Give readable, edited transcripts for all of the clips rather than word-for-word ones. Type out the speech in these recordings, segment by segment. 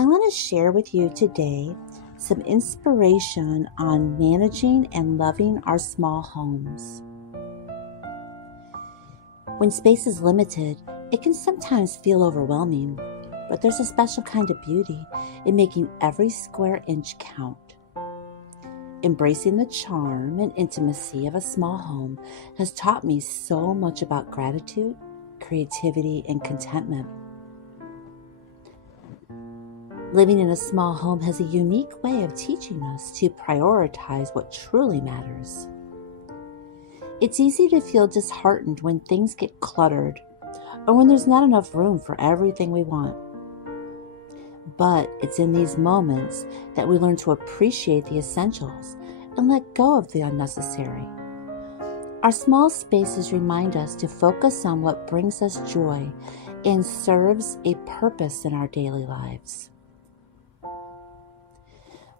I want to share with you today some inspiration on managing and loving our small homes. When space is limited, it can sometimes feel overwhelming, but there's a special kind of beauty in making every square inch count. Embracing the charm and intimacy of a small home has taught me so much about gratitude, creativity, and contentment. Living in a small home has a unique way of teaching us to prioritize what truly matters. It's easy to feel disheartened when things get cluttered or when there's not enough room for everything we want. But it's in these moments that we learn to appreciate the essentials and let go of the unnecessary. Our small spaces remind us to focus on what brings us joy and serves a purpose in our daily lives.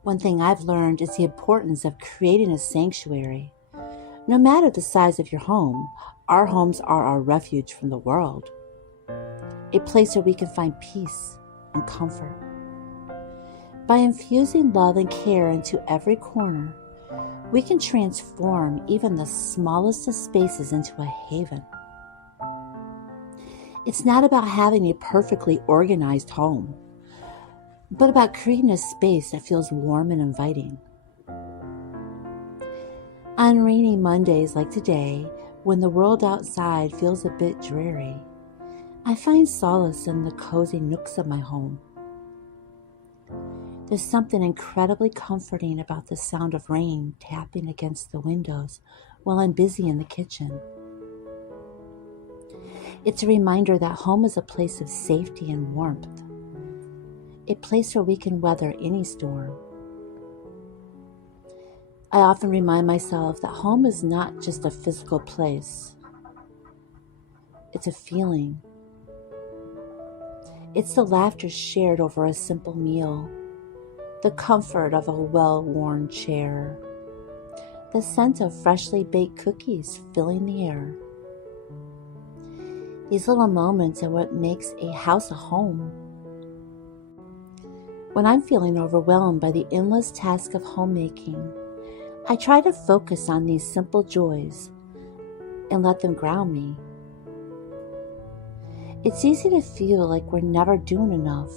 One thing I've learned is the importance of creating a sanctuary. No matter the size of your home, our homes are our refuge from the world, a place where we can find peace and comfort. By infusing love and care into every corner, we can transform even the smallest of spaces into a haven. It's not about having a perfectly organized home, but about creating a space that feels warm and inviting. On rainy Mondays like today, when the world outside feels a bit dreary, I find solace in the cozy nooks of my home. There's something incredibly comforting about the sound of rain tapping against the windows while I'm busy in the kitchen. It's a reminder that home is a place of safety and warmth, a place where we can weather any storm. I often remind myself that home is not just a physical place. It's a feeling. It's the laughter shared over a simple meal, the comfort of a well-worn chair, the scent of freshly baked cookies filling the air. These little moments are what makes a house a home. When I'm feeling overwhelmed by the endless task of homemaking, I try to focus on these simple joys and let them ground me. It's easy to feel like we're never doing enough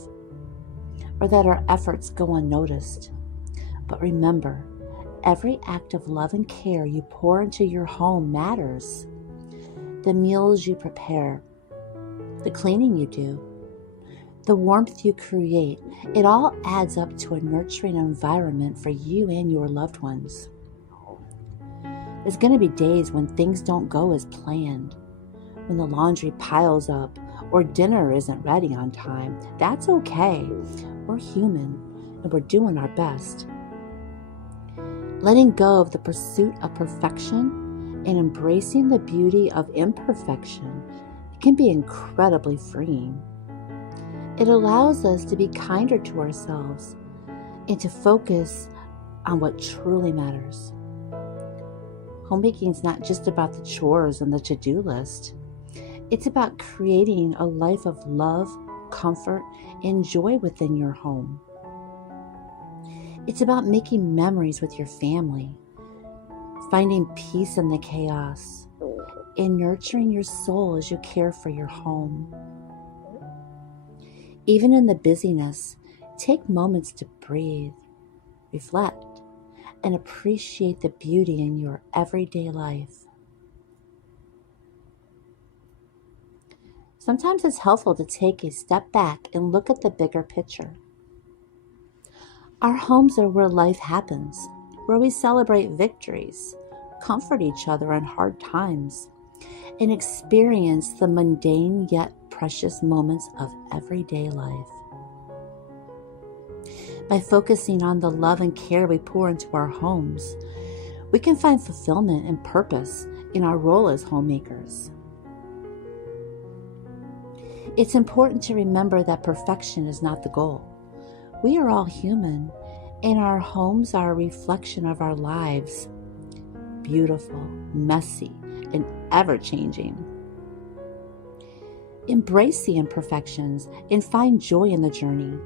or that our efforts go unnoticed. But remember, every act of love and care you pour into your home matters. The meals you prepare, the cleaning you do, the warmth you create, it all adds up to a nurturing environment for you and your loved ones. There's going to be days when things don't go as planned, when the laundry piles up or dinner isn't ready on time. That's okay. We're human and we're doing our best. Letting go of the pursuit of perfection and embracing the beauty of imperfection can be incredibly freeing. It allows us to be kinder to ourselves and to focus on what truly matters. Homemaking is not just about the chores and the to-do list. It's about creating a life of love, comfort, and joy within your home. It's about making memories with your family, finding peace in the chaos, and nurturing your soul as you care for your home. Even in the busyness, take moments to breathe, reflect, and appreciate the beauty in your everyday life. Sometimes it's helpful to take a step back and look at the bigger picture. Our homes are where life happens, where we celebrate victories, comfort each other in hard times, and experience the mundane yet precious moments of everyday life. By focusing on the love and care we pour into our homes, we can find fulfillment and purpose in our role as homemakers. It's important to remember that perfection is not the goal. We are all human, and our homes are a reflection of our lives. Beautiful, messy, and ever-changing. Embrace the imperfections and find joy in the journey.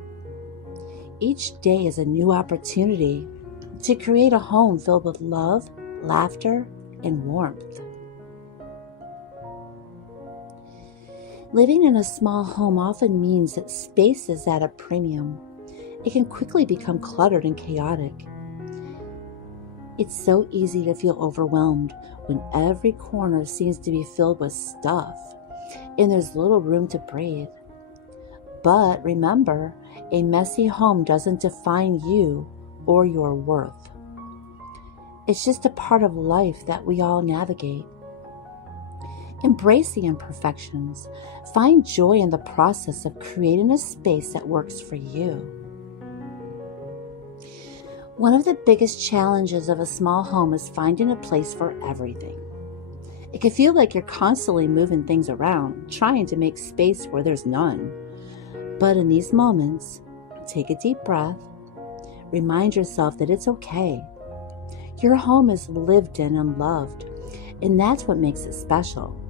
Each day is a new opportunity to create a home filled with love, laughter, and warmth. Living in a small home often means that space is at a premium. It can quickly become cluttered and chaotic. It's so easy to feel overwhelmed when every corner seems to be filled with stuff and there's little room to breathe. But remember, a messy home doesn't define you or your worth. It's just a part of life that we all navigate. Embrace the imperfections. Find joy in the process of creating a space that works for you. One of the biggest challenges of a small home is finding a place for everything. It can feel like you're constantly moving things around, trying to make space where there's none. But in these moments, take a deep breath. Remind yourself that it's okay. Your home is lived in and loved, and that's what makes it special.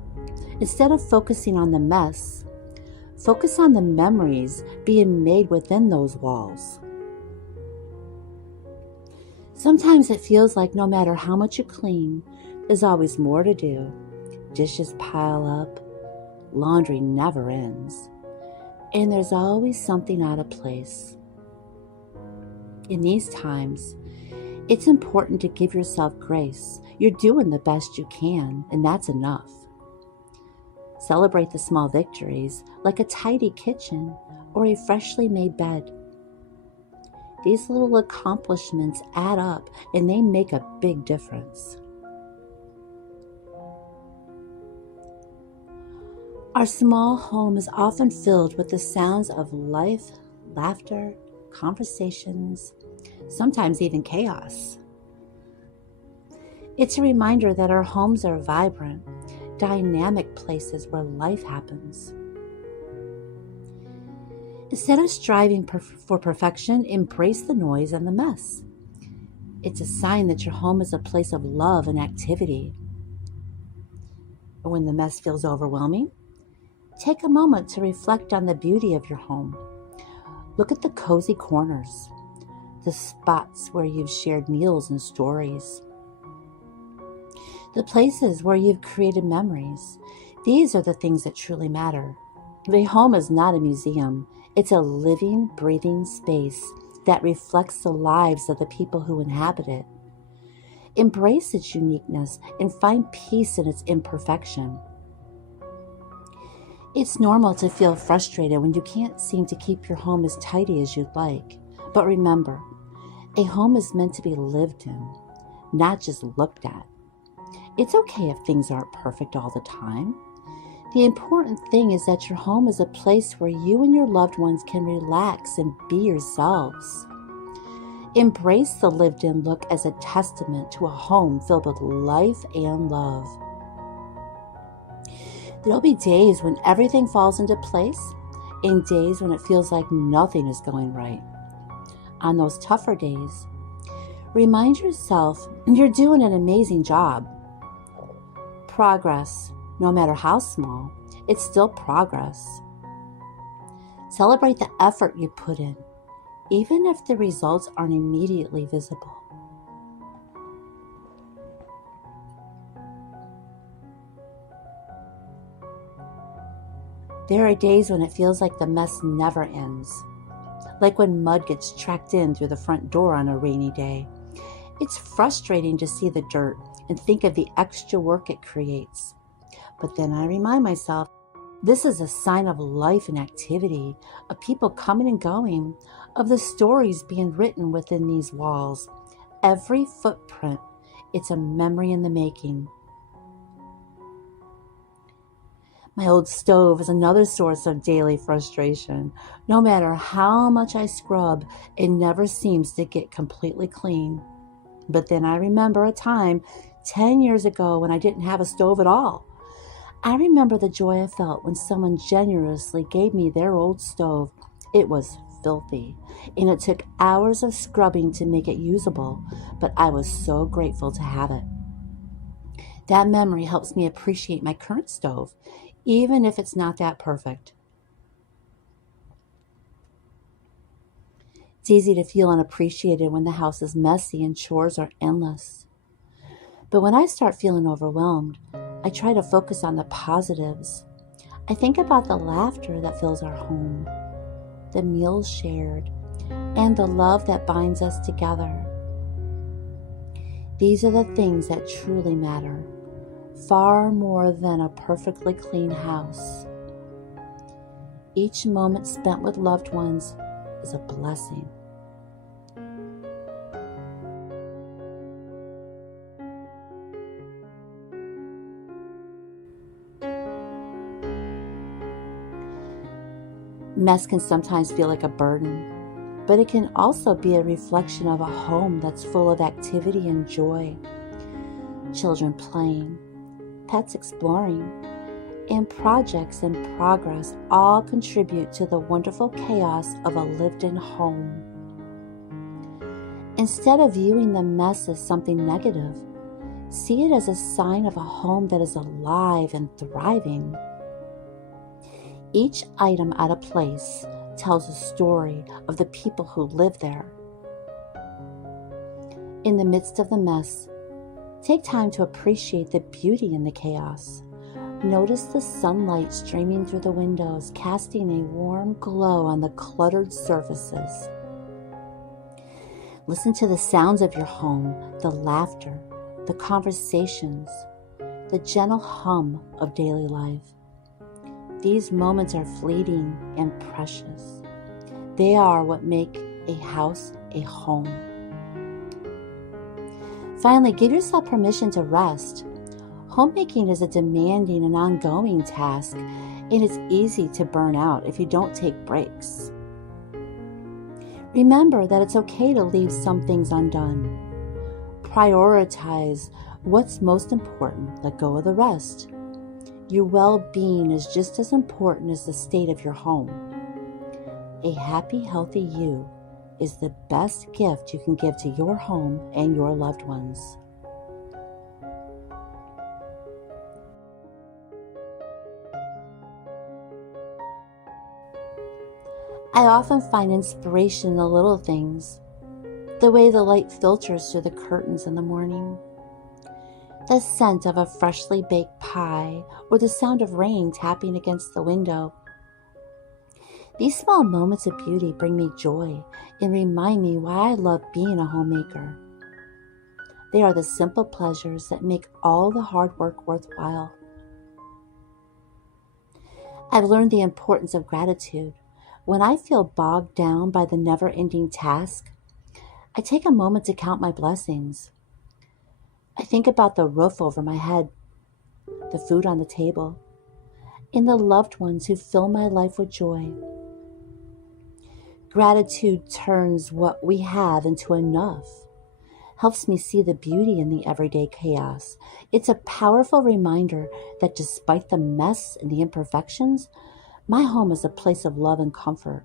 Instead of focusing on the mess, focus on the memories being made within those walls. Sometimes it feels like no matter how much you clean, there's always more to do. Dishes pile up, laundry never ends, and there's always something out of place. In these times, it's important to give yourself grace. You're doing the best you can, and that's enough. Celebrate the small victories, like a tidy kitchen or a freshly made bed. These little accomplishments add up, and they make a big difference. Our small home is often filled with the sounds of life, laughter, conversations, sometimes even chaos. It's a reminder that our homes are vibrant, dynamic places where life happens. Instead of striving for perfection, embrace the noise and the mess. It's a sign that your home is a place of love and activity. When the mess feels overwhelming, take a moment to reflect on the beauty of your home. Look at the cozy corners, the spots where you've shared meals and stories, the places where you've created memories. These are the things that truly matter. The home is not a museum. It's a living, breathing space that reflects the lives of the people who inhabit it. Embrace its uniqueness and find peace in its imperfection. It's normal to feel frustrated when you can't seem to keep your home as tidy as you'd like. But remember, a home is meant to be lived in, not just looked at. It's okay if things aren't perfect all the time. The important thing is that your home is a place where you and your loved ones can relax and be yourselves. Embrace the lived-in look as a testament to a home filled with life and love. There'll be days when everything falls into place and days when it feels like nothing is going right. On those tougher days, remind yourself you're doing an amazing job. Progress, no matter how small, it's still progress. Celebrate the effort you put in, even if the results aren't immediately visible. There are days when it feels like the mess never ends, like when mud gets tracked in through the front door on a rainy day. It's frustrating to see the dirt and think of the extra work it creates. But then I remind myself, this is a sign of life and activity, of people coming and going, of the stories being written within these walls. Every footprint, it's a memory in the making. My old stove is another source of daily frustration. No matter how much I scrub, it never seems to get completely clean. But then I remember a time 10 years ago when I didn't have a stove at all. I remember the joy I felt when someone generously gave me their old stove. It was filthy, and it took hours of scrubbing to make it usable, but I was so grateful to have it. That memory helps me appreciate my current stove, even if it's not that perfect. It's easy to feel unappreciated when the house is messy and chores are endless. But when I start feeling overwhelmed, I try to focus on the positives. I think about the laughter that fills our home, the meals shared, and the love that binds us together. These are the things that truly matter, far more than a perfectly clean house. Each moment spent with loved ones is a blessing. Mess can sometimes feel like a burden, but it can also be a reflection of a home that's full of activity and joy. Children playing, pets exploring, and projects in progress all contribute to the wonderful chaos of a lived-in home. Instead of viewing the mess as something negative, see it as a sign of a home that is alive and thriving. Each item out of place tells a story of the people who live there. In the midst of the mess, take time to appreciate the beauty in the chaos. Notice the sunlight streaming through the windows, casting a warm glow on the cluttered surfaces. Listen to the sounds of your home, the laughter, the conversations, the gentle hum of daily life. These moments are fleeting and precious. They are what make a house a home. Finally, give yourself permission to rest. Homemaking is a demanding and ongoing task, and it's easy to burn out if you don't take breaks. Remember that it's okay to leave some things undone. Prioritize what's most important, let go of the rest. Your well-being is just as important as the state of your home. A happy, healthy you is the best gift you can give to your home and your loved ones. I often find inspiration in the little things, the way the light filters through the curtains in the morning, the scent of a freshly baked pie, or the sound of rain tapping against the window. These small moments of beauty bring me joy and remind me why I love being a homemaker. They are the simple pleasures that make all the hard work worthwhile. I've learned the importance of gratitude. When I feel bogged down by the never-ending task, I take a moment to count my blessings. I think about the roof over my head, the food on the table, and the loved ones who fill my life with joy. Gratitude turns what we have into enough, helps me see the beauty in the everyday chaos. It's a powerful reminder that despite the mess and the imperfections, my home is a place of love and comfort.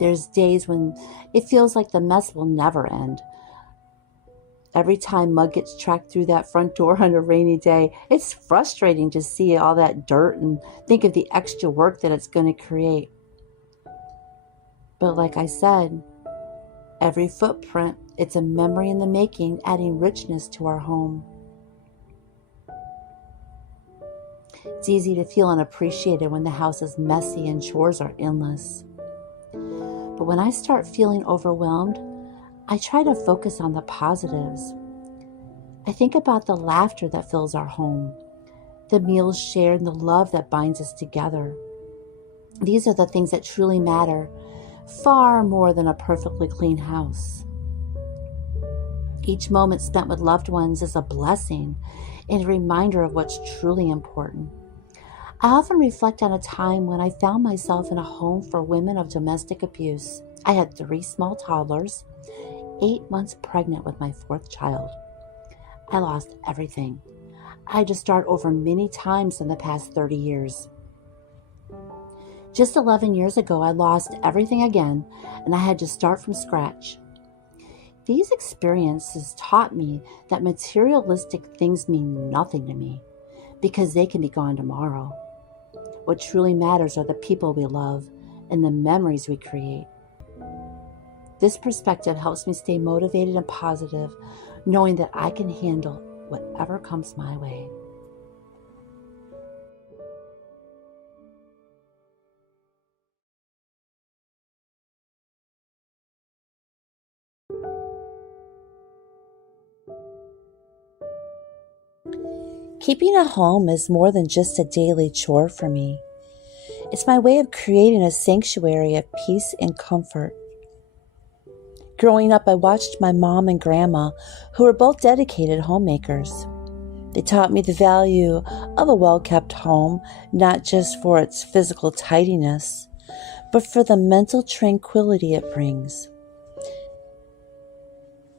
There's days when it feels like the mess will never end. Every time mud gets tracked through that front door on a rainy day, it's frustrating to see all that dirt and think of the extra work that it's going to create. But like I said, every footprint, it's a memory in the making, adding richness to our home. It's easy to feel unappreciated when the house is messy and chores are endless. But when I start feeling overwhelmed, I try to focus on the positives. I think about the laughter that fills our home, the meals shared, and the love that binds us together. These are the things that truly matter, far more than a perfectly clean house. Each moment spent with loved ones is a blessing and a reminder of what's truly important. I often reflect on a time when I found myself in a home for women of domestic abuse. I had 3 small toddlers, 8 months pregnant with my 4th child. I lost everything. I had to start over many times in the past 30 years. Just 11 years ago, I lost everything again, and I had to start from scratch. These experiences taught me that materialistic things mean nothing to me because they can be gone tomorrow. What truly matters are the people we love and the memories we create. This perspective helps me stay motivated and positive, knowing that I can handle whatever comes my way. Keeping a home is more than just a daily chore for me. It's my way of creating a sanctuary of peace and comfort. Growing up, I watched my mom and grandma, who were both dedicated homemakers. They taught me the value of a well-kept home, not just for its physical tidiness, but for the mental tranquility it brings.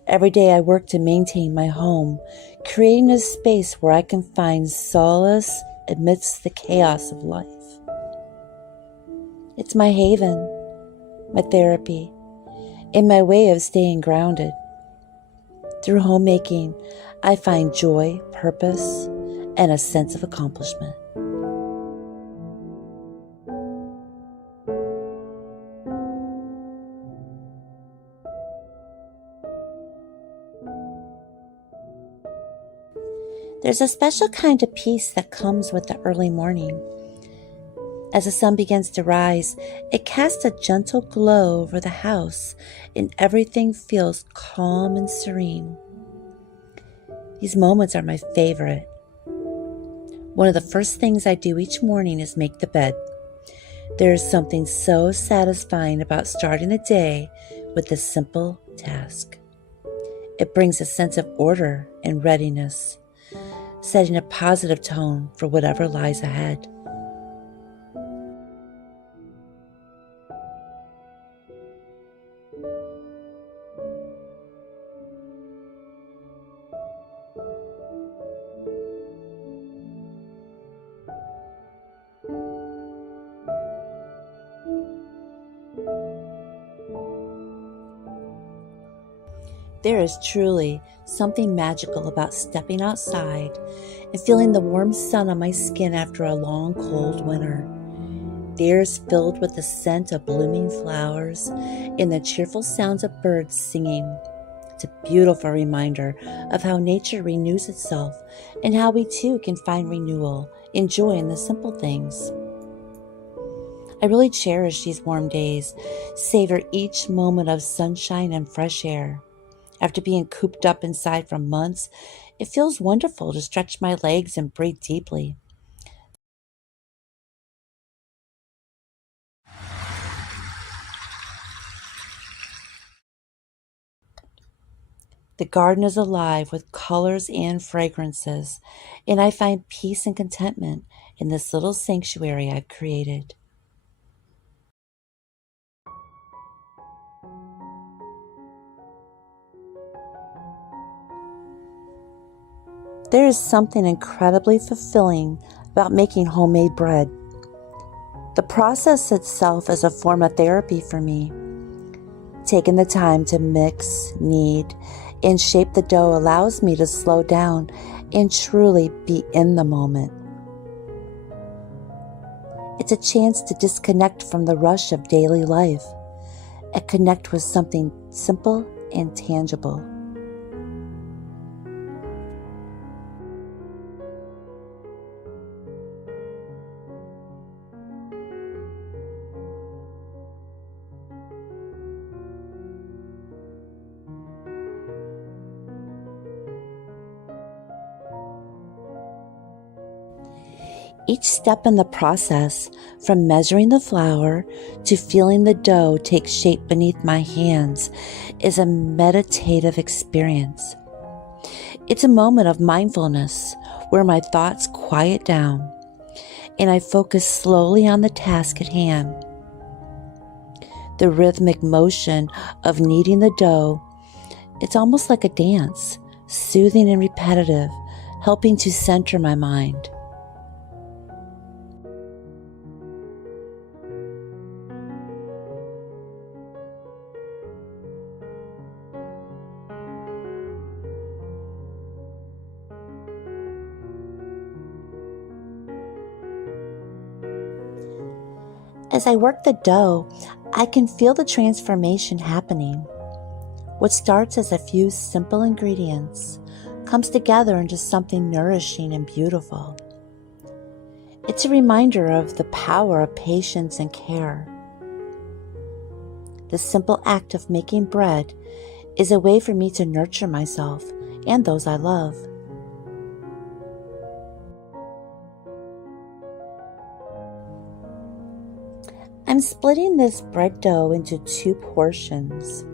Every day I work to maintain my home, creating a space where I can find solace amidst the chaos of life. It's my haven, my therapy, and my way of staying grounded. Through homemaking, I find joy, purpose, and a sense of accomplishment. There's a special kind of peace that comes with the early morning. As the sun begins to rise, it casts a gentle glow over the house, and everything feels calm and serene. These moments are my favorite. One of the first things I do each morning is make the bed. There is something so satisfying about starting the day with this simple task. It brings a sense of order and readiness, setting a positive tone for whatever lies ahead. There is truly something magical about stepping outside and feeling the warm sun on my skin after a long, cold winter. The air is filled with the scent of blooming flowers and the cheerful sounds of birds singing. It's a beautiful reminder of how nature renews itself and how we too can find renewal and joy in the simple things. I really cherish these warm days, savor each moment of sunshine and fresh air. After being cooped up inside for months, it feels wonderful to stretch my legs and breathe deeply. The garden is alive with colors and fragrances, and I find peace and contentment in this little sanctuary I've created. There is something incredibly fulfilling about making homemade bread. The process itself is a form of therapy for me. Taking the time to mix, knead, and shape the dough allows me to slow down and truly be in the moment. It's a chance to disconnect from the rush of daily life and connect with something simple and tangible. Each step in the process, from measuring the flour to feeling the dough take shape beneath my hands, is a meditative experience. It's a moment of mindfulness where my thoughts quiet down and I focus slowly on the task at hand. The rhythmic motion of kneading the dough, it's almost like a dance, soothing and repetitive, helping to center my mind. As I work the dough, I can feel the transformation happening. What starts as a few simple ingredients comes together into something nourishing and beautiful. It's a reminder of the power of patience and care. The simple act of making bread is a way for me to nurture myself and those I love. I'm splitting this bread dough into 2 portions,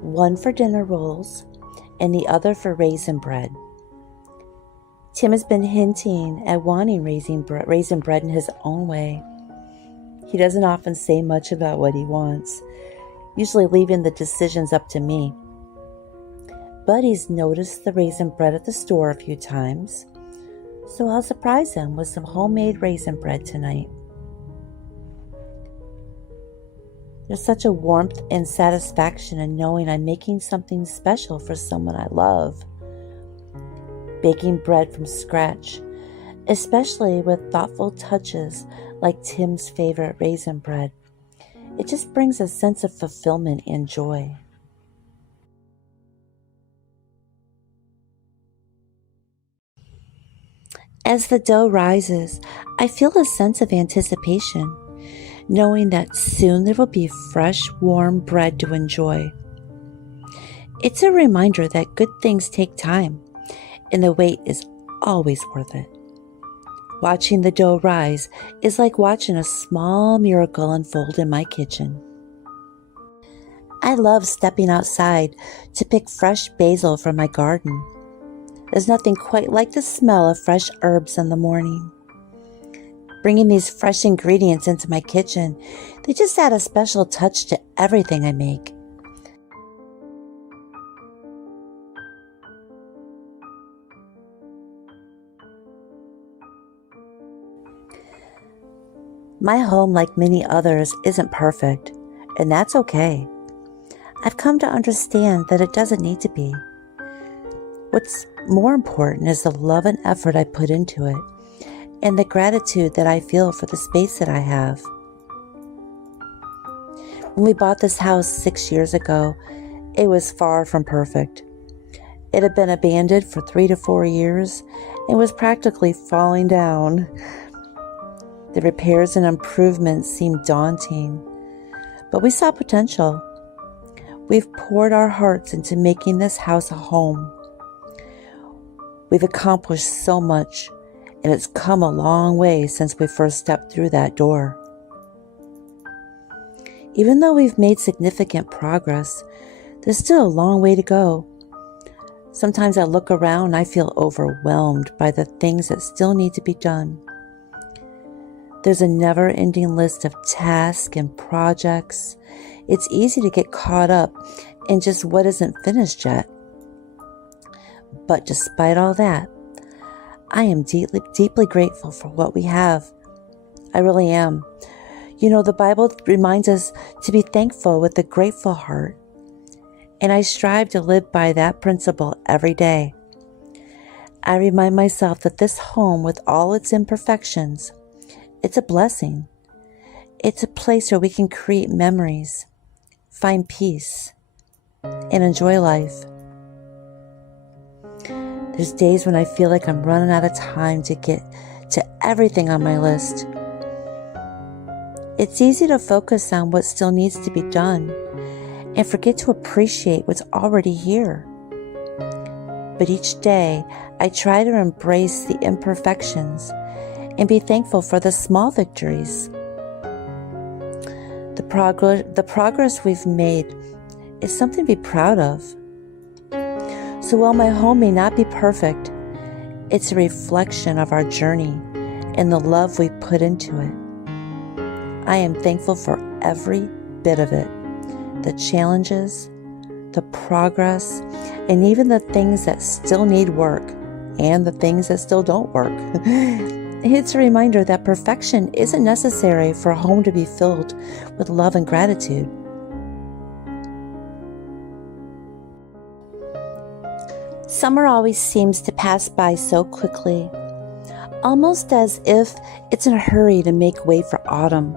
one for dinner rolls and the other for raisin bread. Tim has been hinting at wanting raisin bread in his own way. He doesn't often say much about what he wants, usually leaving the decisions up to me. But he's noticed the raisin bread at the store a few times, so I'll surprise him with some homemade raisin bread tonight. There's such a warmth and satisfaction in knowing I'm making something special for someone I love. Baking bread from scratch, especially with thoughtful touches like Tim's favorite raisin bread, it just brings a sense of fulfillment and joy. As the dough rises, I feel a sense of anticipation, knowing that soon there will be fresh, warm bread to enjoy. It's a reminder that good things take time, and the wait is always worth it. Watching the dough rise is like watching a small miracle unfold in my kitchen. I love stepping outside to pick fresh basil from my garden. There's nothing quite like the smell of fresh herbs in the morning. Bringing these fresh ingredients into my kitchen, they just add a special touch to everything I make. My home, like many others, isn't perfect, and that's okay. I've come to understand that it doesn't need to be. What's more important is the love and effort I put into it, and the gratitude that I feel for the space that I have. When we bought this house 6 years ago, it was far from perfect. It had been abandoned for 3 to 4 years and was practically falling down. The repairs and improvements seemed daunting, but we saw potential. We've poured our hearts into making this house a home. We've accomplished so much, and it's come a long way since we first stepped through that door. Even though we've made significant progress, there's still a long way to go. Sometimes I look around and I feel overwhelmed by the things that still need to be done. There's a never-ending list of tasks and projects. It's easy to get caught up in just what isn't finished yet. But despite all that, I am deeply grateful for what we have. I really am. You know, the Bible reminds us to be thankful with a grateful heart. And I strive to live by that principle every day. I remind myself that this home, with all its imperfections, it's a blessing. It's a place where we can create memories, find peace, and enjoy life. There's days when I feel like I'm running out of time to get to everything on my list. It's easy to focus on what still needs to be done and forget to appreciate what's already here. But each day, I try to embrace the imperfections and be thankful for the small victories. The progress we've made is something to be proud of. So while my home may not be perfect, it's a reflection of our journey and the love we put into it. I am thankful for every bit of it, the challenges, the progress, and even the things that still need work and the things that still don't work. It's a reminder that perfection isn't necessary for a home to be filled with love and gratitude. Summer always seems to pass by so quickly, almost as if it's in a hurry to make way for autumn.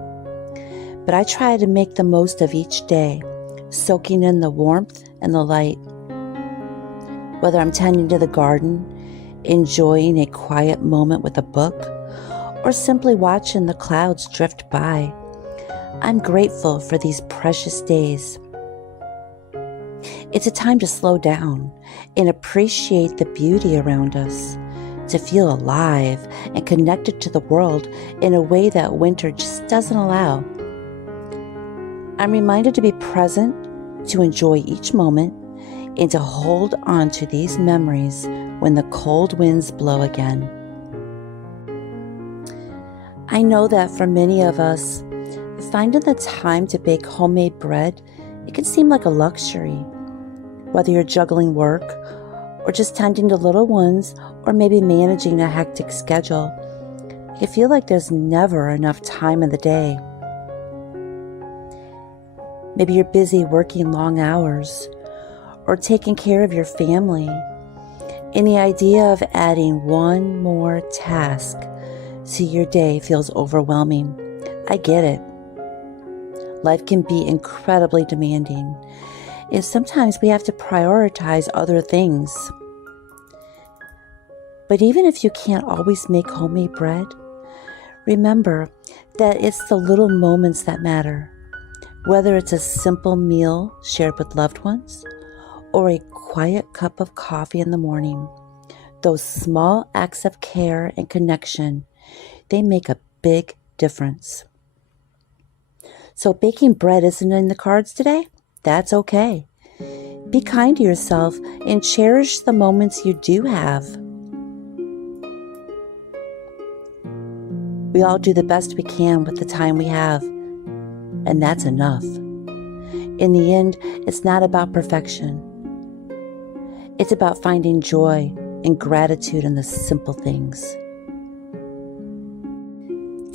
but I try to make the most of each day, soaking in the warmth and the light. Whether I'm tending to the garden, enjoying a quiet moment with a book, or simply watching the clouds drift by, I'm grateful for these precious days. It's a time to slow down and appreciate the beauty around us, to feel alive and connected to the world in a way that winter just doesn't allow. I'm reminded to be present, to enjoy each moment, and to hold on to these memories when the cold winds blow again. I know that for many of us, finding the time to bake homemade bread, it can seem like a luxury. Whether you're juggling work, or just tending to little ones, or maybe managing a hectic schedule, you feel like there's never enough time in the day. Maybe you're busy working long hours, or taking care of your family, and the idea of adding one more task to your day feels overwhelming. I get it. Life can be incredibly demanding, and sometimes we have to prioritize other things. But even if you can't always make homemade bread, remember that it's the little moments that matter. Whether it's a simple meal shared with loved ones, or a quiet cup of coffee in the morning, those small acts of care and connection, they make a big difference. So baking bread isn't in the cards today? That's okay. Be kind to yourself and cherish the moments you do have. We all do the best we can with the time we have, and that's enough. In the end, it's not about perfection. It's about finding joy and gratitude in the simple things.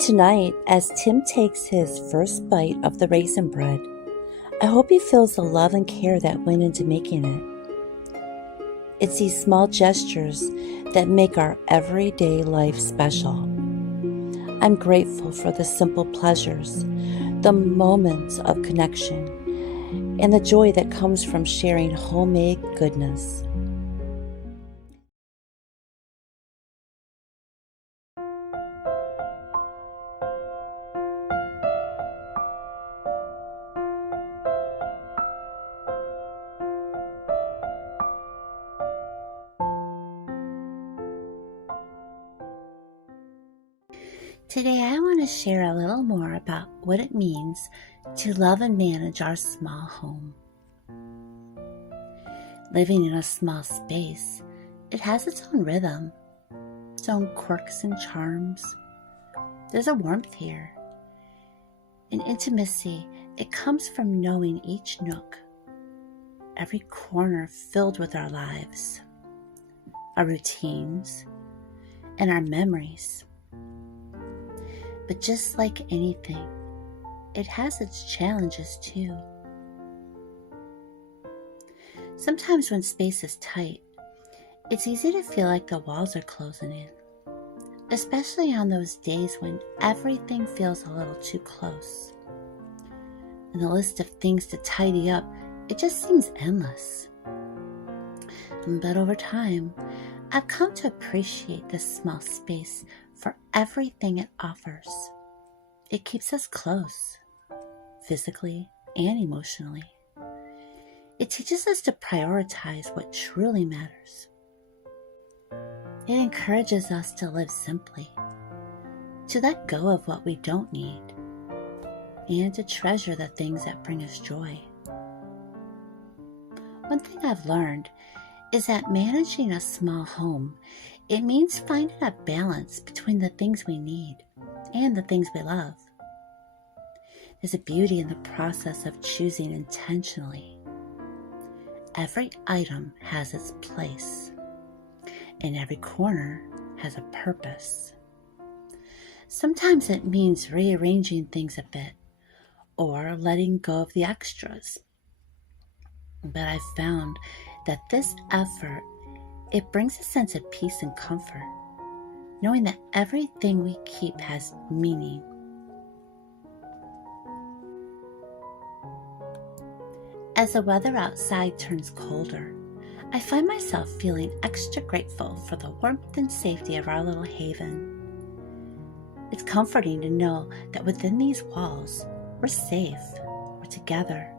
Tonight, as Tim takes his first bite of the raisin bread, I hope he feels the love and care that went into making it. It's these small gestures that make our everyday life special. I'm grateful for the simple pleasures, the moments of connection, and the joy that comes from sharing homemade goodness. Today I want to share a little more about what it means to love and manage our small home. Living in a small space, it has its own rhythm, its own quirks and charms. There's a warmth here. An intimacy, it comes from knowing each nook, every corner filled with our lives, our routines, and our memories. But just like anything, it has its challenges too. Sometimes when space is tight, it's easy to feel like the walls are closing in, especially on those days when everything feels a little too close. And the list of things to tidy up, it just seems endless. But over time, I've come to appreciate this small space for everything it offers. It keeps us close, physically and emotionally. It teaches us to prioritize what truly matters. It encourages us to live simply, to let go of what we don't need, and to treasure the things that bring us joy. One thing I've learned is that managing a small home, it means finding a balance between the things we need and the things we love. There's a beauty in the process of choosing intentionally. Every item has its place, and every corner has a purpose. Sometimes it means rearranging things a bit or letting go of the extras. But I've found that this effort, it brings a sense of peace and comfort, knowing that everything we keep has meaning. As the weather outside turns colder, I find myself feeling extra grateful for the warmth and safety of our little haven. It's comforting to know that within these walls, we're safe, we're together,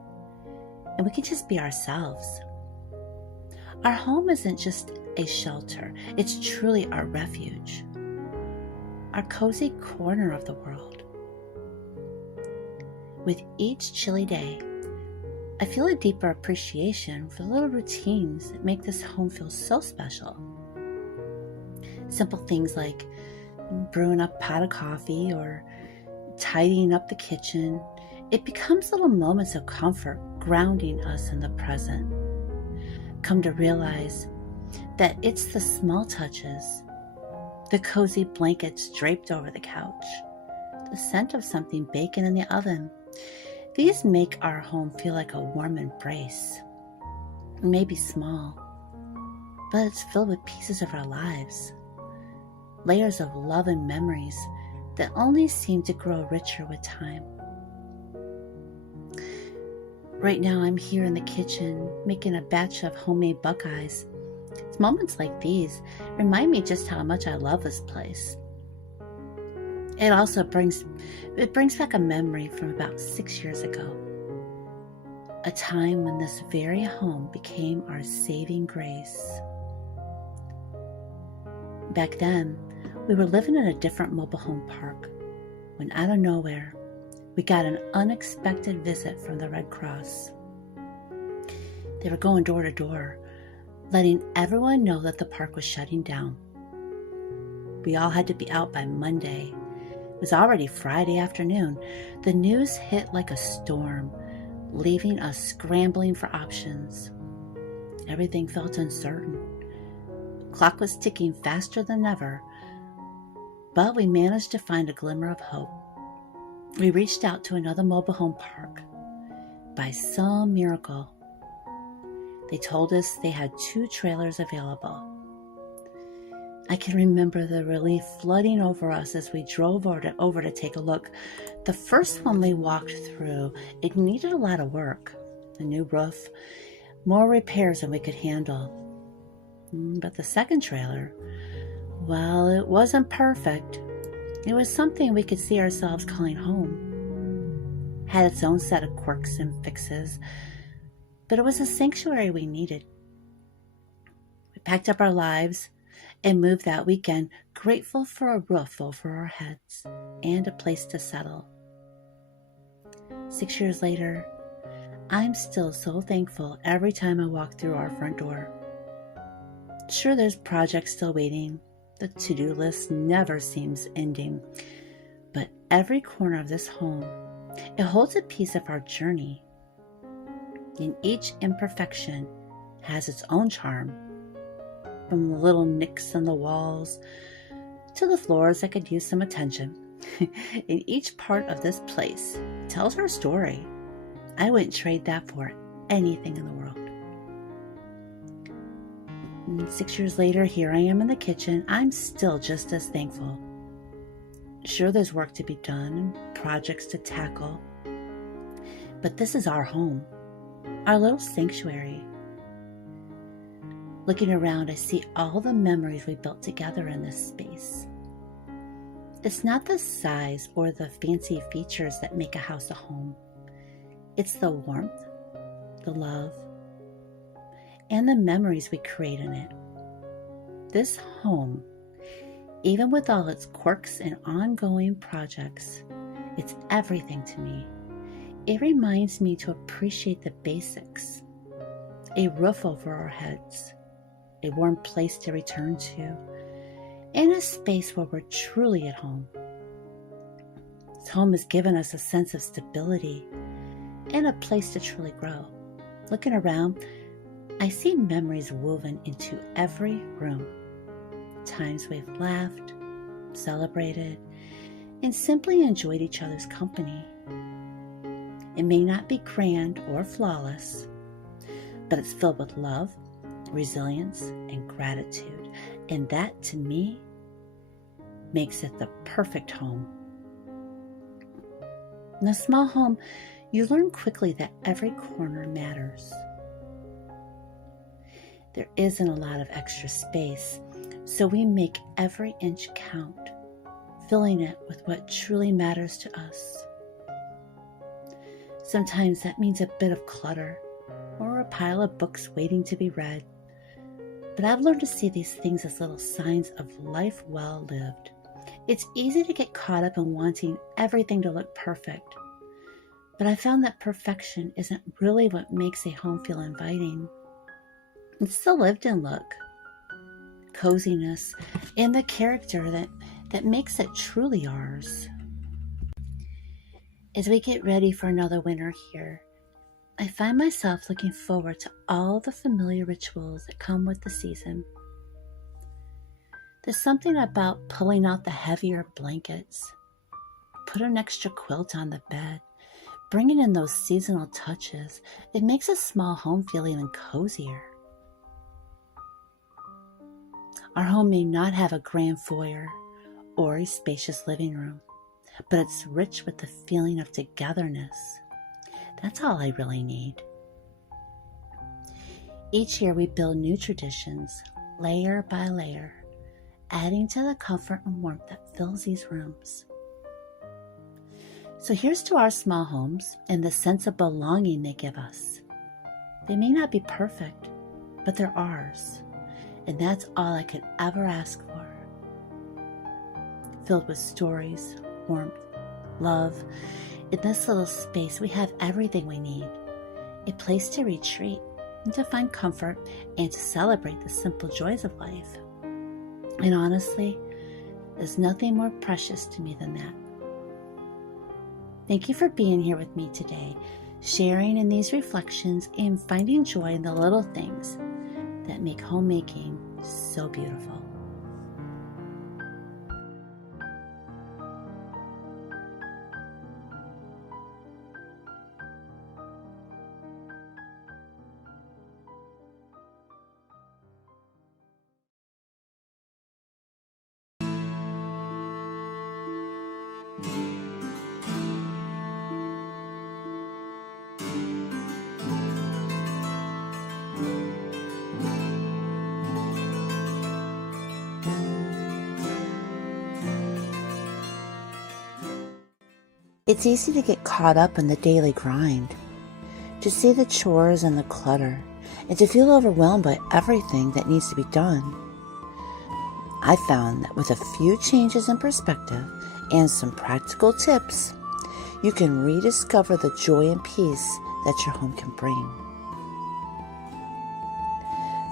and we can just be ourselves. Our home isn't just a shelter, it's truly our refuge, our cozy corner of the world. With each chilly day, I feel a deeper appreciation for the little routines that make this home feel so special. Simple things like brewing up a pot of coffee or tidying up the kitchen, it becomes little moments of comfort grounding us in the present. Come to realize that it's the small touches, the cozy blankets draped over the couch, the scent of something baking in the oven. These make our home feel like a warm embrace. It may be small, but it's filled with pieces of our lives, layers of love and memories that only seem to grow richer with time. Right now I'm here in the kitchen making a batch of homemade buckeyes. It's moments like these remind me just how much I love this place. It also brings back a memory from about 6 years ago, a time when this very home became our saving grace. Back then, we were living in a different mobile home park when out of nowhere, we got an unexpected visit from the Red Cross. They were going door to door, letting everyone know that the park was shutting down. We all had to be out by Monday. It was already Friday afternoon. The news hit like a storm, leaving us scrambling for options. Everything felt uncertain. Clock was ticking faster than ever, but we managed to find a glimmer of hope. We reached out to another mobile home park. By some miracle, they told us they had 2 trailers available. I can remember the relief flooding over us as we drove over to take a look. The first one we walked through, it needed a lot of work. A new roof, more repairs than we could handle. But the second trailer, well, it wasn't perfect. It was something we could see ourselves calling home. Had its own set of quirks and fixes, but it was a sanctuary we needed. We packed up our lives and moved that weekend, grateful for a roof over our heads and a place to settle. 6 years later, I'm still so thankful every time I walk through our front door. Sure, there's projects still waiting. The to-do list never seems ending. But every corner of this home, it holds a piece of our journey. And each imperfection has its own charm. From the little nicks on the walls to the floors that could use some attention. And each part of this place tells our story. I wouldn't trade that for anything in the world. And 6 years later, here I am in the kitchen. I'm still just as thankful. Sure, there's work to be done and projects to tackle. But this is our home, our little sanctuary. Looking around, I see all the memories we built together in this space. It's not the size or the fancy features that make a house a home. It's the warmth, the love, and the memories we create in it. This home, even with all its quirks and ongoing projects, it's everything to me. It reminds me to appreciate the basics. A roof over our heads, a warm place to return to, and a space where we're truly at home. This home has given us a sense of stability and a place to truly grow. Looking around, I see memories woven into every room. Times we've laughed, celebrated, and simply enjoyed each other's company. It may not be grand or flawless, but it's filled with love, resilience, and gratitude. And that, to me, makes it the perfect home. In a small home, you learn quickly that every corner matters. There isn't a lot of extra space, so we make every inch count, filling it with what truly matters to us. Sometimes that means a bit of clutter or a pile of books waiting to be read. But I've learned to see these things as little signs of life well lived. It's easy to get caught up in wanting everything to look perfect. But I found that perfection isn't really what makes a home feel inviting. It's the lived-in look, coziness, and the character that makes it truly ours. As we get ready for another winter here, I find myself looking forward to all the familiar rituals that come with the season. There's something about pulling out the heavier blankets, put an extra quilt on the bed, bringing in those seasonal touches. It makes a small home feel even cozier. Our home may not have a grand foyer or a spacious living room, but it's rich with the feeling of togetherness. That's all I really need. Each year we build new traditions, layer by layer, adding to the comfort and warmth that fills these rooms. So here's to our small homes and the sense of belonging they give us. They may not be perfect, but they're ours, and that's all I could ever ask for. Filled with stories, warmth, love. In this little space, we have everything we need. A place to retreat and to find comfort and to celebrate the simple joys of life. And honestly, there's nothing more precious to me than that. Thank you for being here with me today, sharing in these reflections and finding joy in the little things that make homemaking so beautiful. It's easy to get caught up in the daily grind, to see the chores and the clutter, and to feel overwhelmed by everything that needs to be done. I found that with a few changes in perspective and some practical tips, you can rediscover the joy and peace that your home can bring.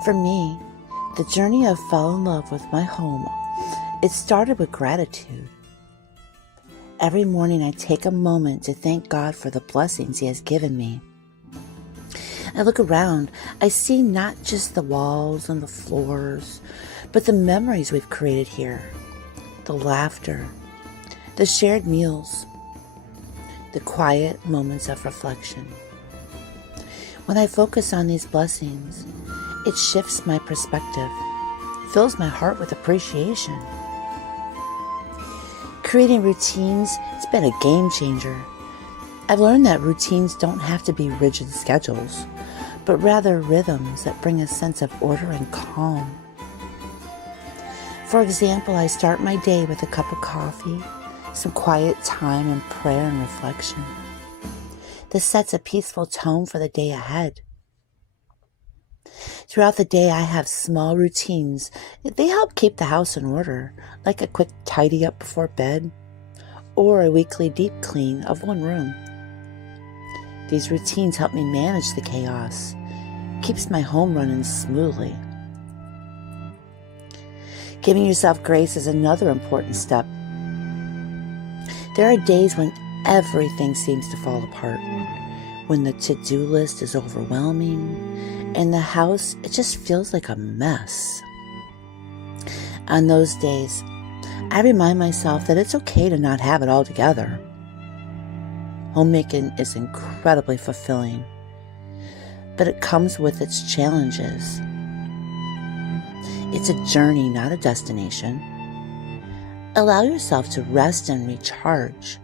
For me, the journey of falling in love with my home, it started with gratitude. Every morning I take a moment to thank God for the blessings He has given me. I look around, I see not just the walls and the floors, but the memories we've created here, the laughter, the shared meals, the quiet moments of reflection. When I focus on these blessings, it shifts my perspective, fills my heart with appreciation. Creating routines, it's been a game changer. I've learned that routines don't have to be rigid schedules, but rather rhythms that bring a sense of order and calm. For example, I start my day with a cup of coffee, some quiet time and prayer and reflection. This sets a peaceful tone for the day ahead. Throughout the day, I have small routines. They help keep the house in order, like a quick tidy up before bed or a weekly deep clean of one room. These routines help me manage the chaos, keeps my home running smoothly. Giving yourself grace is another important step. There are days when everything seems to fall apart, when the to-do list is overwhelming, and the house, it just feels like a mess. On those days, I remind myself that it's okay to not have it all together. Homemaking is incredibly fulfilling, but it comes with its challenges. It's a journey, not a destination. Allow yourself to rest and recharge.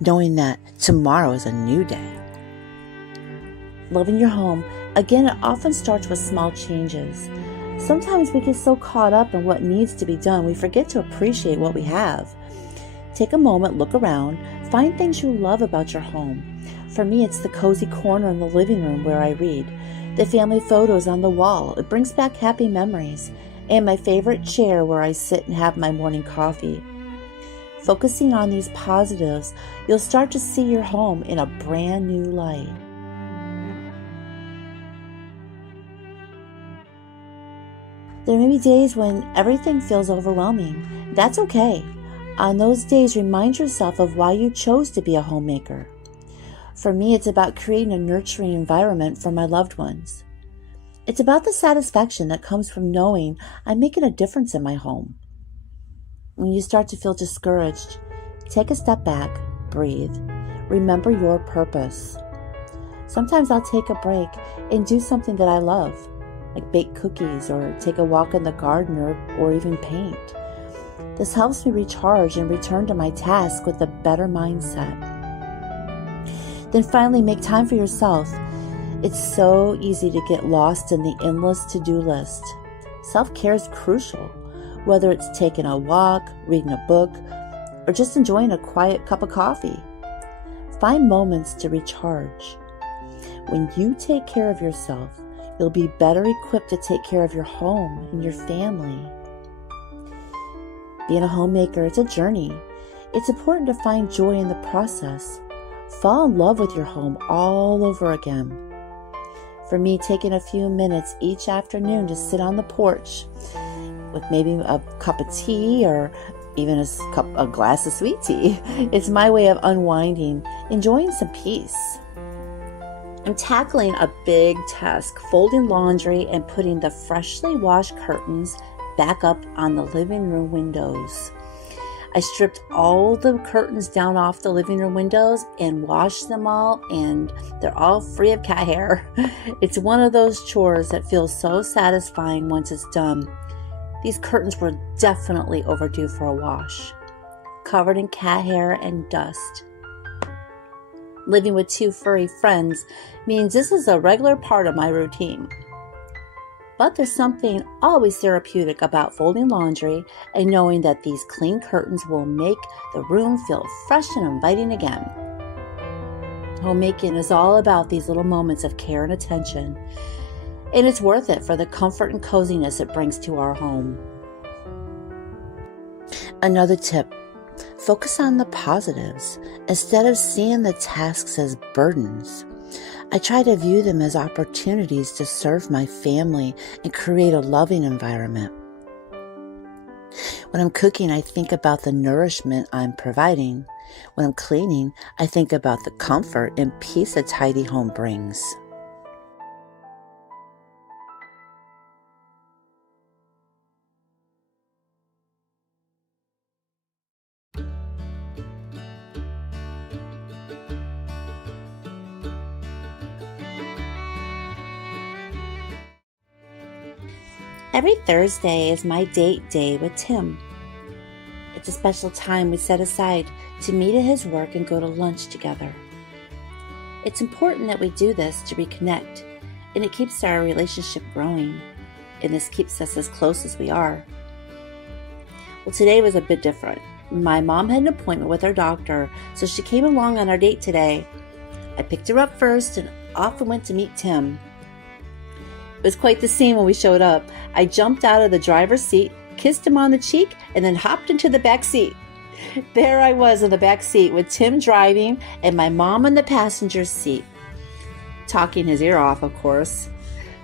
knowing that tomorrow is a new day. Loving your home, again, it often starts with small changes. Sometimes we get so caught up in what needs to be done, we forget to appreciate what we have. Take a moment, look around, find things you love about your home. For me, it's the cozy corner in the living room where I read, the family photos on the wall, it brings back happy memories, and my favorite chair where I sit and have my morning coffee. Focusing on these positives, you'll start to see your home in a brand new light. There may be days when everything feels overwhelming. That's okay. On those days, remind yourself of why you chose to be a homemaker. For me, it's about creating a nurturing environment for my loved ones. It's about the satisfaction that comes from knowing I'm making a difference in my home. When you start to feel discouraged, take a step back, breathe, remember your purpose. Sometimes I'll take a break and do something that I love, like bake cookies or take a walk in the garden or even paint. This helps me recharge and return to my task with a better mindset. Then finally, make time for yourself. It's so easy to get lost in the endless to-do list. Self-care is crucial, whether it's taking a walk, reading a book, or just enjoying a quiet cup of coffee. Find moments to recharge. When you take care of yourself, you'll be better equipped to take care of your home and your family. Being a homemaker, it's a journey. It's important to find joy in the process. Fall in love with your home all over again. For me, taking a few minutes each afternoon to sit on the porch with maybe a cup of tea or even a glass of sweet tea, it's my way of unwinding, enjoying some peace. I'm tackling a big task, folding laundry and putting the freshly washed curtains back up on the living room windows. I stripped all the curtains down off the living room windows and washed them all, and they're all free of cat hair. It's one of those chores that feels so satisfying once it's done. These curtains were definitely overdue for a wash, covered in cat hair and dust. Living with two furry friends means this is a regular part of my routine. But there's something always therapeutic about folding laundry and knowing that these clean curtains will make the room feel fresh and inviting again. Homemaking is all about these little moments of care and attention, and it's worth it for the comfort and coziness it brings to our home. Another tip: focus on the positives instead of seeing the tasks as burdens. I try to view them as opportunities to serve my family and create a loving environment. When I'm cooking, I think about the nourishment I'm providing. When I'm cleaning, I think about the comfort and peace a tidy home brings. Every Thursday is my date day with Tim. It's a special time we set aside to meet at his work and go to lunch together. It's important that we do this to reconnect, and it keeps our relationship growing, and this keeps us as close as we are. Well, today was a bit different. My mom had an appointment with her doctor, so she came along on our date today. I picked her up first and off we went to meet Tim. It was quite the scene when we showed up. I jumped out of the driver's seat, kissed him on the cheek, and then hopped into the back seat. There I was in the back seat with Tim driving and my mom in the passenger seat, talking his ear off, of course.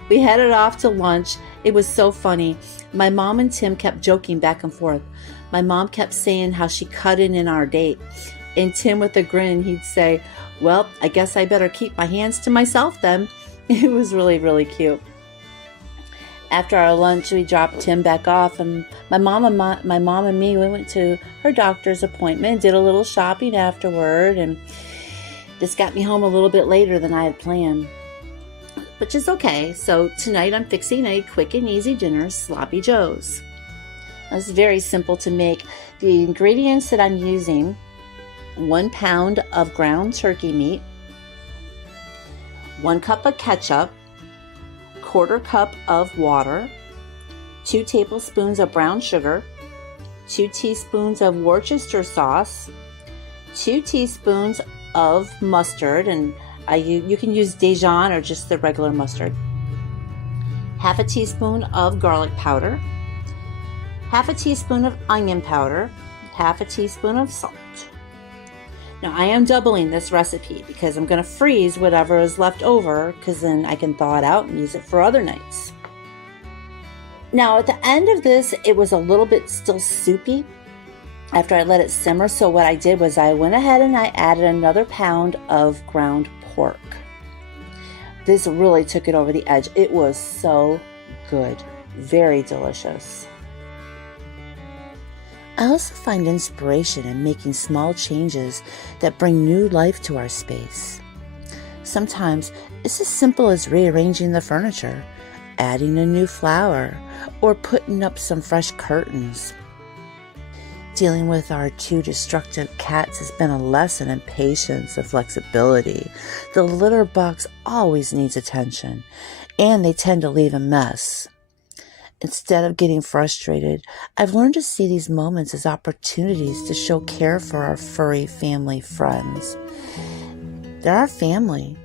We headed off to lunch. It was so funny. My mom and Tim kept joking back and forth. My mom kept saying how she cut in our date. And Tim, with a grin, he'd say, "Well, I guess I better keep my hands to myself then." It was really, really cute. After our lunch, we dropped Tim back off, and my mom and me, we went to her doctor's appointment, did a little shopping afterward, and this got me home a little bit later than I had planned, which is okay. So tonight I'm fixing a quick and easy dinner, sloppy joes. It's very simple to make. The ingredients that I'm using 1 pound of ground turkey meat, 1 cup of ketchup, 1/4 cup of water, 2 tablespoons of brown sugar, 2 teaspoons of Worcester sauce, 2 teaspoons of mustard, and you can use Dijon or just the regular mustard, 1/2 teaspoon of garlic powder, 1/2 teaspoon of onion powder, 1/2 teaspoon of salt. Now I am doubling this recipe because I'm going to freeze whatever is left over, because then I can thaw it out and use it for other nights. Now at the end of this, it was a little bit still soupy after I let it simmer. So what I did was I went ahead and I added another pound of ground pork. This really took it over the edge. It was so good, very delicious. I also find inspiration in making small changes that bring new life to our space. Sometimes it's as simple as rearranging the furniture, adding a new flower, or putting up some fresh curtains. Dealing with our 2 destructive cats has been a lesson in patience and flexibility. The litter box always needs attention, and they tend to leave a mess. Instead of getting frustrated, I've learned to see these moments as opportunities to show care for our furry family friends. They're our family.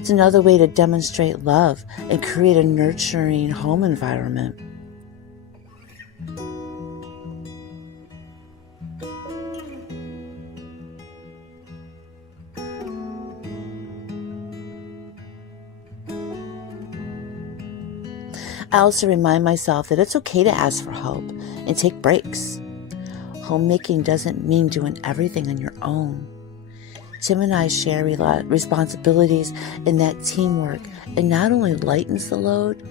It's another way to demonstrate love and create a nurturing home environment. I also remind myself that it's okay to ask for help and take breaks. Homemaking doesn't mean doing everything on your own. Tim and I share responsibilities in that teamwork. It not only lightens the load,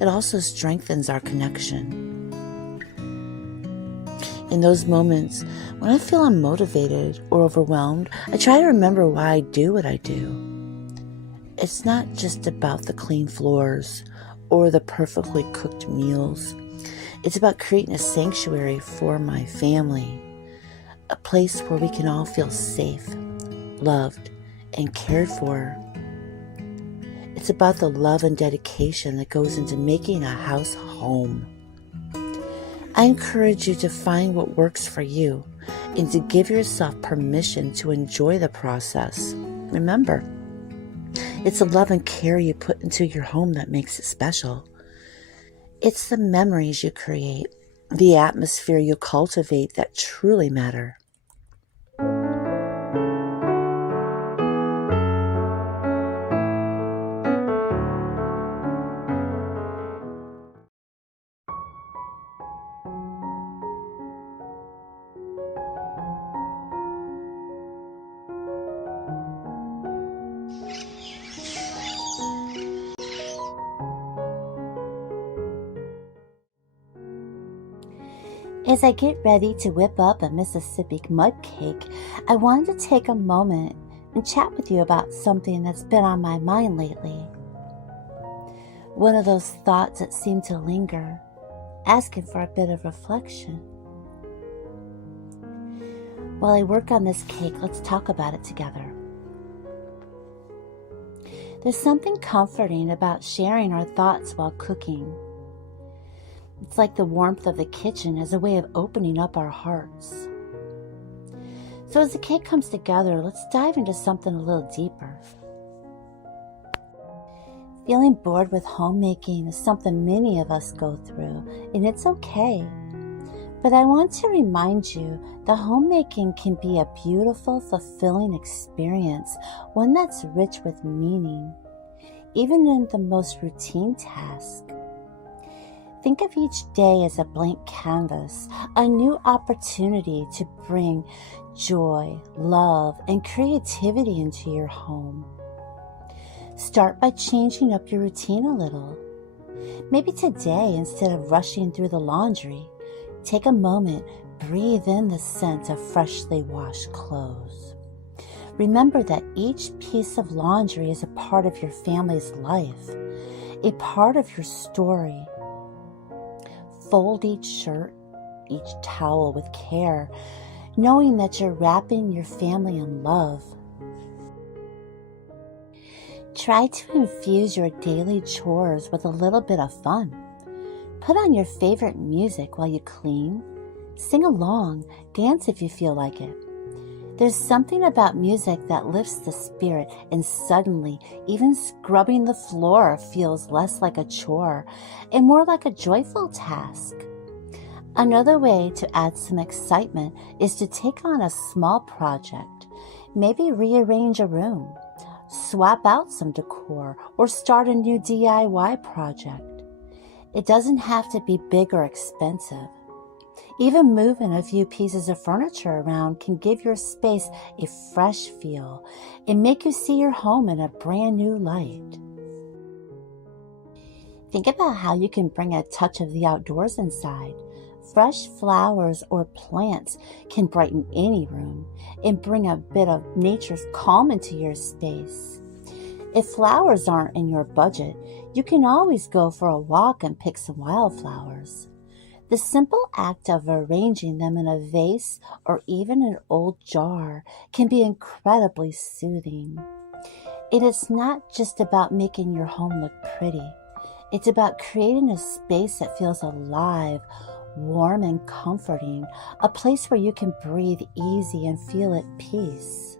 it also strengthens our connection. In those moments when I feel unmotivated or overwhelmed, I try to remember why I do what I do. It's not just about the clean floors or the perfectly cooked meals. It's about creating a sanctuary for my family, a place where we can all feel safe, loved, and cared for. It's about the love and dedication that goes into making a house home. I encourage you to find what works for you and to give yourself permission to enjoy the process. Remember, it's the love and care you put into your home that makes it special. It's the memories you create, the atmosphere you cultivate that truly matter. As I get ready to whip up a Mississippi mud cake, I wanted to take a moment and chat with you about something that's been on my mind lately. One of those thoughts that seem to linger, asking for a bit of reflection. While I work on this cake, let's talk about it together. There's something comforting about sharing our thoughts while cooking. It's like the warmth of the kitchen as a way of opening up our hearts. So as the cake comes together, let's dive into something a little deeper. Feeling bored with homemaking is something many of us go through, and it's okay. But I want to remind you that homemaking can be a beautiful, fulfilling experience, one that's rich with meaning, even in the most routine task. Think of each day as a blank canvas, a new opportunity to bring joy, love, and creativity into your home. Start by changing up your routine a little. Maybe today, instead of rushing through the laundry, take a moment, breathe in the scent of freshly washed clothes. Remember that each piece of laundry is a part of your family's life, a part of your story. Fold each shirt, each towel with care. knowing that you're wrapping your family in love. Try to infuse your daily chores with a little bit of fun. Put on your favorite music while you clean. Sing along, dance if you feel like it. There's something about music that lifts the spirit, and suddenly, even scrubbing the floor feels less like a chore and more like a joyful task. Another way to add some excitement is to take on a small project. Maybe rearrange a room, swap out some decor, or start a new DIY project. It doesn't have to be big or expensive. Even moving a few pieces of furniture around can give your space a fresh feel and make you see your home in a brand new light. Think about how you can bring a touch of the outdoors inside. Fresh flowers or plants can brighten any room and bring a bit of nature's calm into your space. If flowers aren't in your budget, you can always go for a walk and pick some wildflowers. The simple act of arranging them in a vase or even an old jar can be incredibly soothing. It is not just about making your home look pretty. It's about creating a space that feels alive, warm and comforting, a place where you can breathe easy and feel at peace.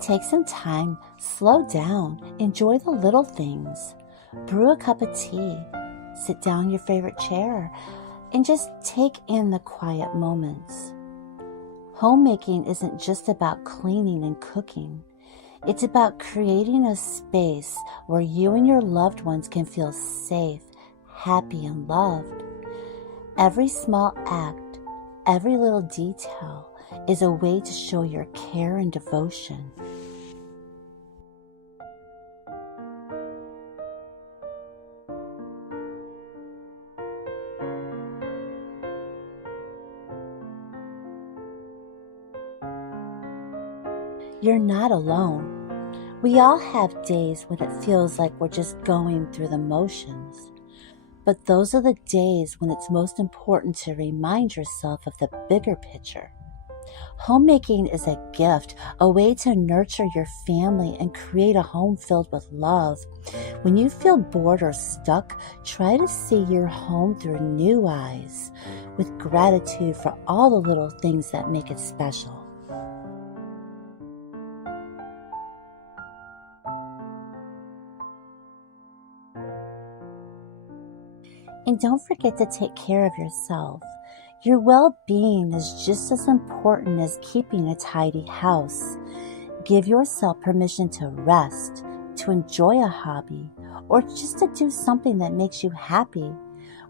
Take some time, slow down, enjoy the little things. Brew a cup of tea, sit down in your favorite chair, and just take in the quiet moments. Homemaking isn't just about cleaning and cooking. It's about creating a space where you and your loved ones can feel safe, happy, and loved. Every small act, every little detail is a way to show your care and devotion. You're not alone. We all have days when it feels like we're just going through the motions. But those are the days when it's most important to remind yourself of the bigger picture. Homemaking is a gift, a way to nurture your family and create a home filled with love. When you feel bored or stuck, try to see your home through new eyes, with gratitude for all the little things that make it special. And don't forget to take care of yourself. Your well-being is just as important as keeping a tidy house. Give yourself permission to rest, to enjoy a hobby, or just to do something that makes you happy.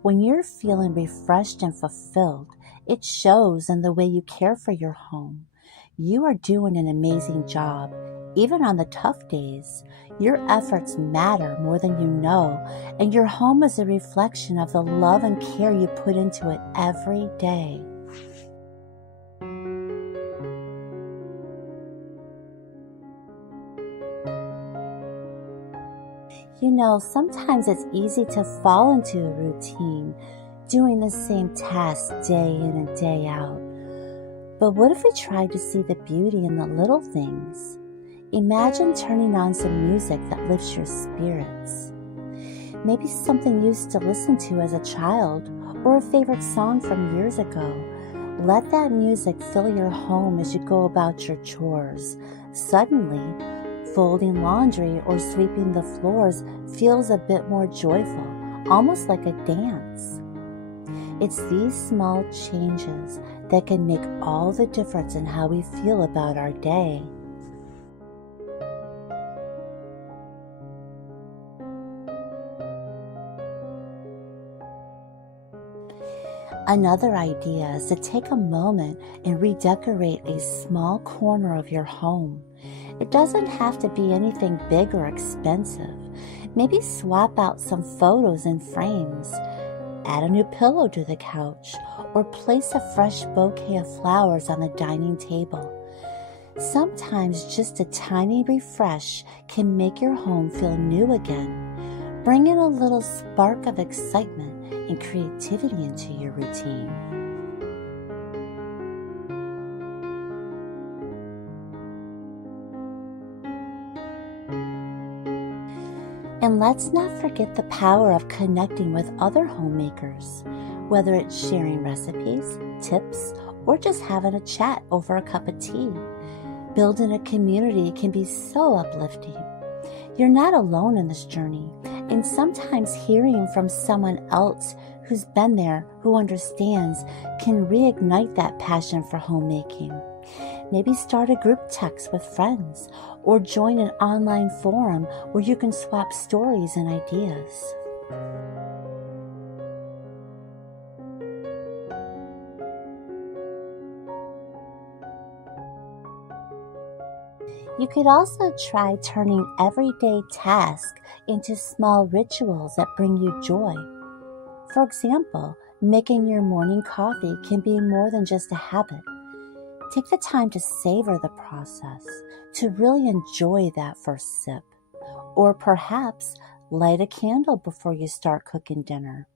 When you're feeling refreshed and fulfilled, it shows in the way you care for your home. You are doing an amazing job. Even on the tough days, your efforts matter more than you know, and your home is a reflection of the love and care you put into it every day. You know, sometimes it's easy to fall into a routine, doing the same tasks day in and day out. But what if we tried to see the beauty in the little things? Imagine turning on some music that lifts your spirits. Maybe something you used to listen to as a child, or a favorite song from years ago. Let that music fill your home as you go about your chores. Suddenly, folding laundry or sweeping the floors feels a bit more joyful, almost like a dance. It's these small changes that can make all the difference in how we feel about our day. Another idea is to take a moment and redecorate a small corner of your home. It doesn't have to be anything big or expensive. Maybe swap out some photos in frames, add a new pillow to the couch, or place a fresh bouquet of flowers on the dining table. Sometimes just a tiny refresh can make your home feel new again, bringing a little spark of excitement and creativity into your routine. And let's not forget the power of connecting with other homemakers, whether it's sharing recipes, tips, or just having a chat over a cup of tea. Building a community can be so uplifting. You're not alone in this journey, and sometimes hearing from someone else who's been there, who understands, can reignite that passion for homemaking. Maybe start a group text with friends or join an online forum where you can swap stories and ideas. You could also try turning everyday tasks into small rituals that bring you joy. For example, making your morning coffee can be more than just a habit. Take the time to savor the process, to really enjoy that first sip. Or perhaps light a candle before you start cooking dinner,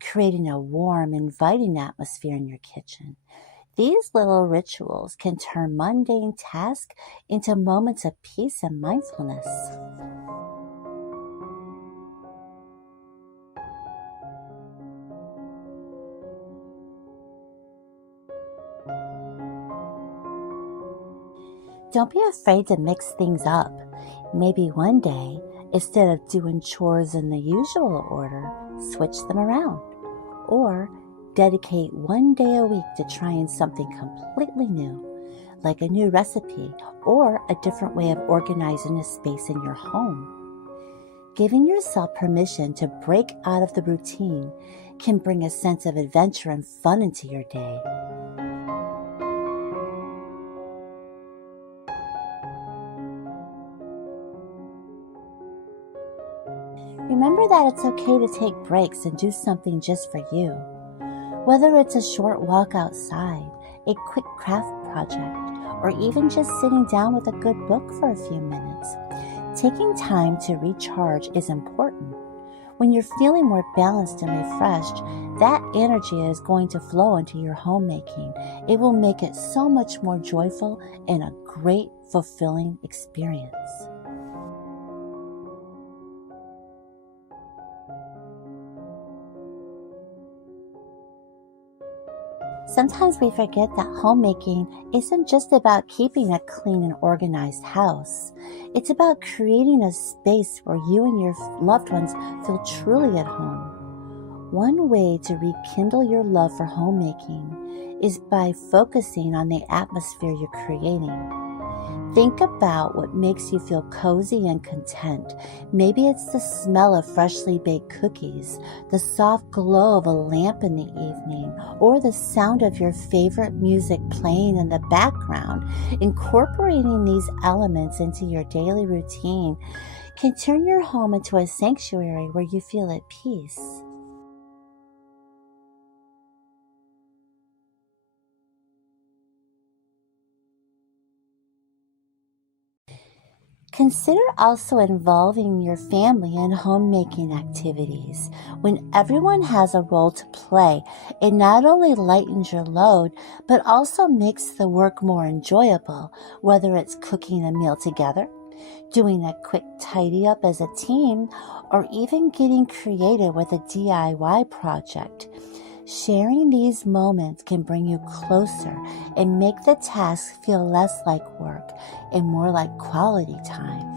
creating a warm, inviting atmosphere in your kitchen. These little rituals can turn mundane tasks into moments of peace and mindfulness. Don't be afraid to mix things up. Maybe one day, instead of doing chores in the usual order, switch them around. Or dedicate one day a week to trying something completely new, like a new recipe or a different way of organizing a space in your home. Giving yourself permission to break out of the routine can bring a sense of adventure and fun into your day. Remember that it's okay to take breaks and do something just for you. Whether it's a short walk outside, a quick craft project, or even just sitting down with a good book for a few minutes, taking time to recharge is important. When you're feeling more balanced and refreshed, that energy is going to flow into your homemaking. It will make it so much more joyful and a great, fulfilling experience. Sometimes we forget that homemaking isn't just about keeping a clean and organized house. It's about creating a space where you and your loved ones feel truly at home. One way to rekindle your love for homemaking is by focusing on the atmosphere you're creating. Think about what makes you feel cozy and content. Maybe it's the smell of freshly baked cookies, the soft glow of a lamp in the evening, or the sound of your favorite music playing in the background. Incorporating these elements into your daily routine can turn your home into a sanctuary where you feel at peace. Consider also involving your family in homemaking activities. When everyone has a role to play, it not only lightens your load, but also makes the work more enjoyable, whether it's cooking a meal together, doing a quick tidy up as a team, or even getting creative with a DIY project. Sharing these moments can bring you closer and make the task feel less like work and more like quality time.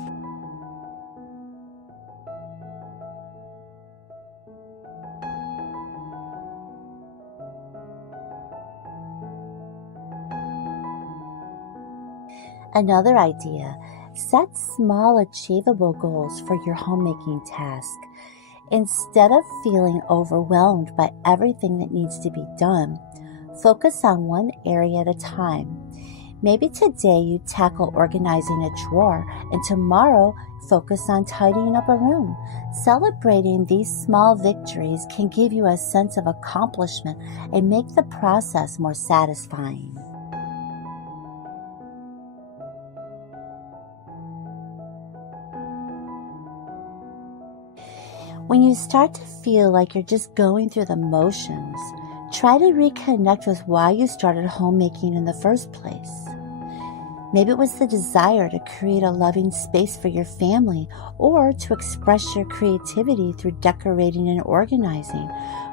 Another idea: set small achievable goals for your homemaking task. Instead of feeling overwhelmed by everything that needs to be done, focus on one area at a time. Maybe today you tackle organizing a drawer, and tomorrow focus on tidying up a room. Celebrating these small victories can give you a sense of accomplishment and make the process more satisfying. When you start to feel like you're just going through the motions, try to reconnect with why you started homemaking in the first place. Maybe it was the desire to create a loving space for your family or to express your creativity through decorating and organizing.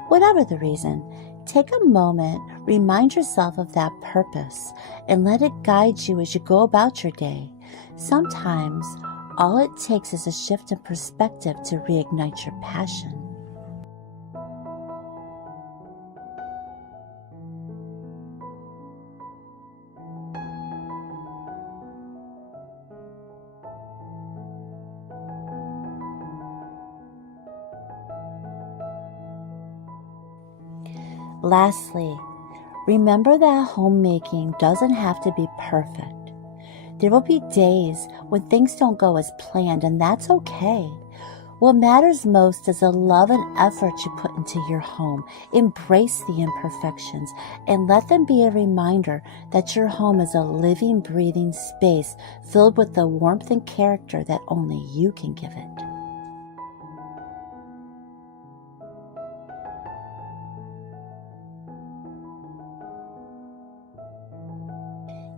Whatever the reason, take a moment, remind yourself of that purpose, and let it guide you as you go about your day. Sometimes, all it takes is a shift in perspective to reignite your passion. Lastly, remember that homemaking doesn't have to be perfect. There will be days when things don't go as planned, and that's okay. What matters most is the love and effort you put into your home. Embrace the imperfections and let them be a reminder that your home is a living, breathing space filled with the warmth and character that only you can give it.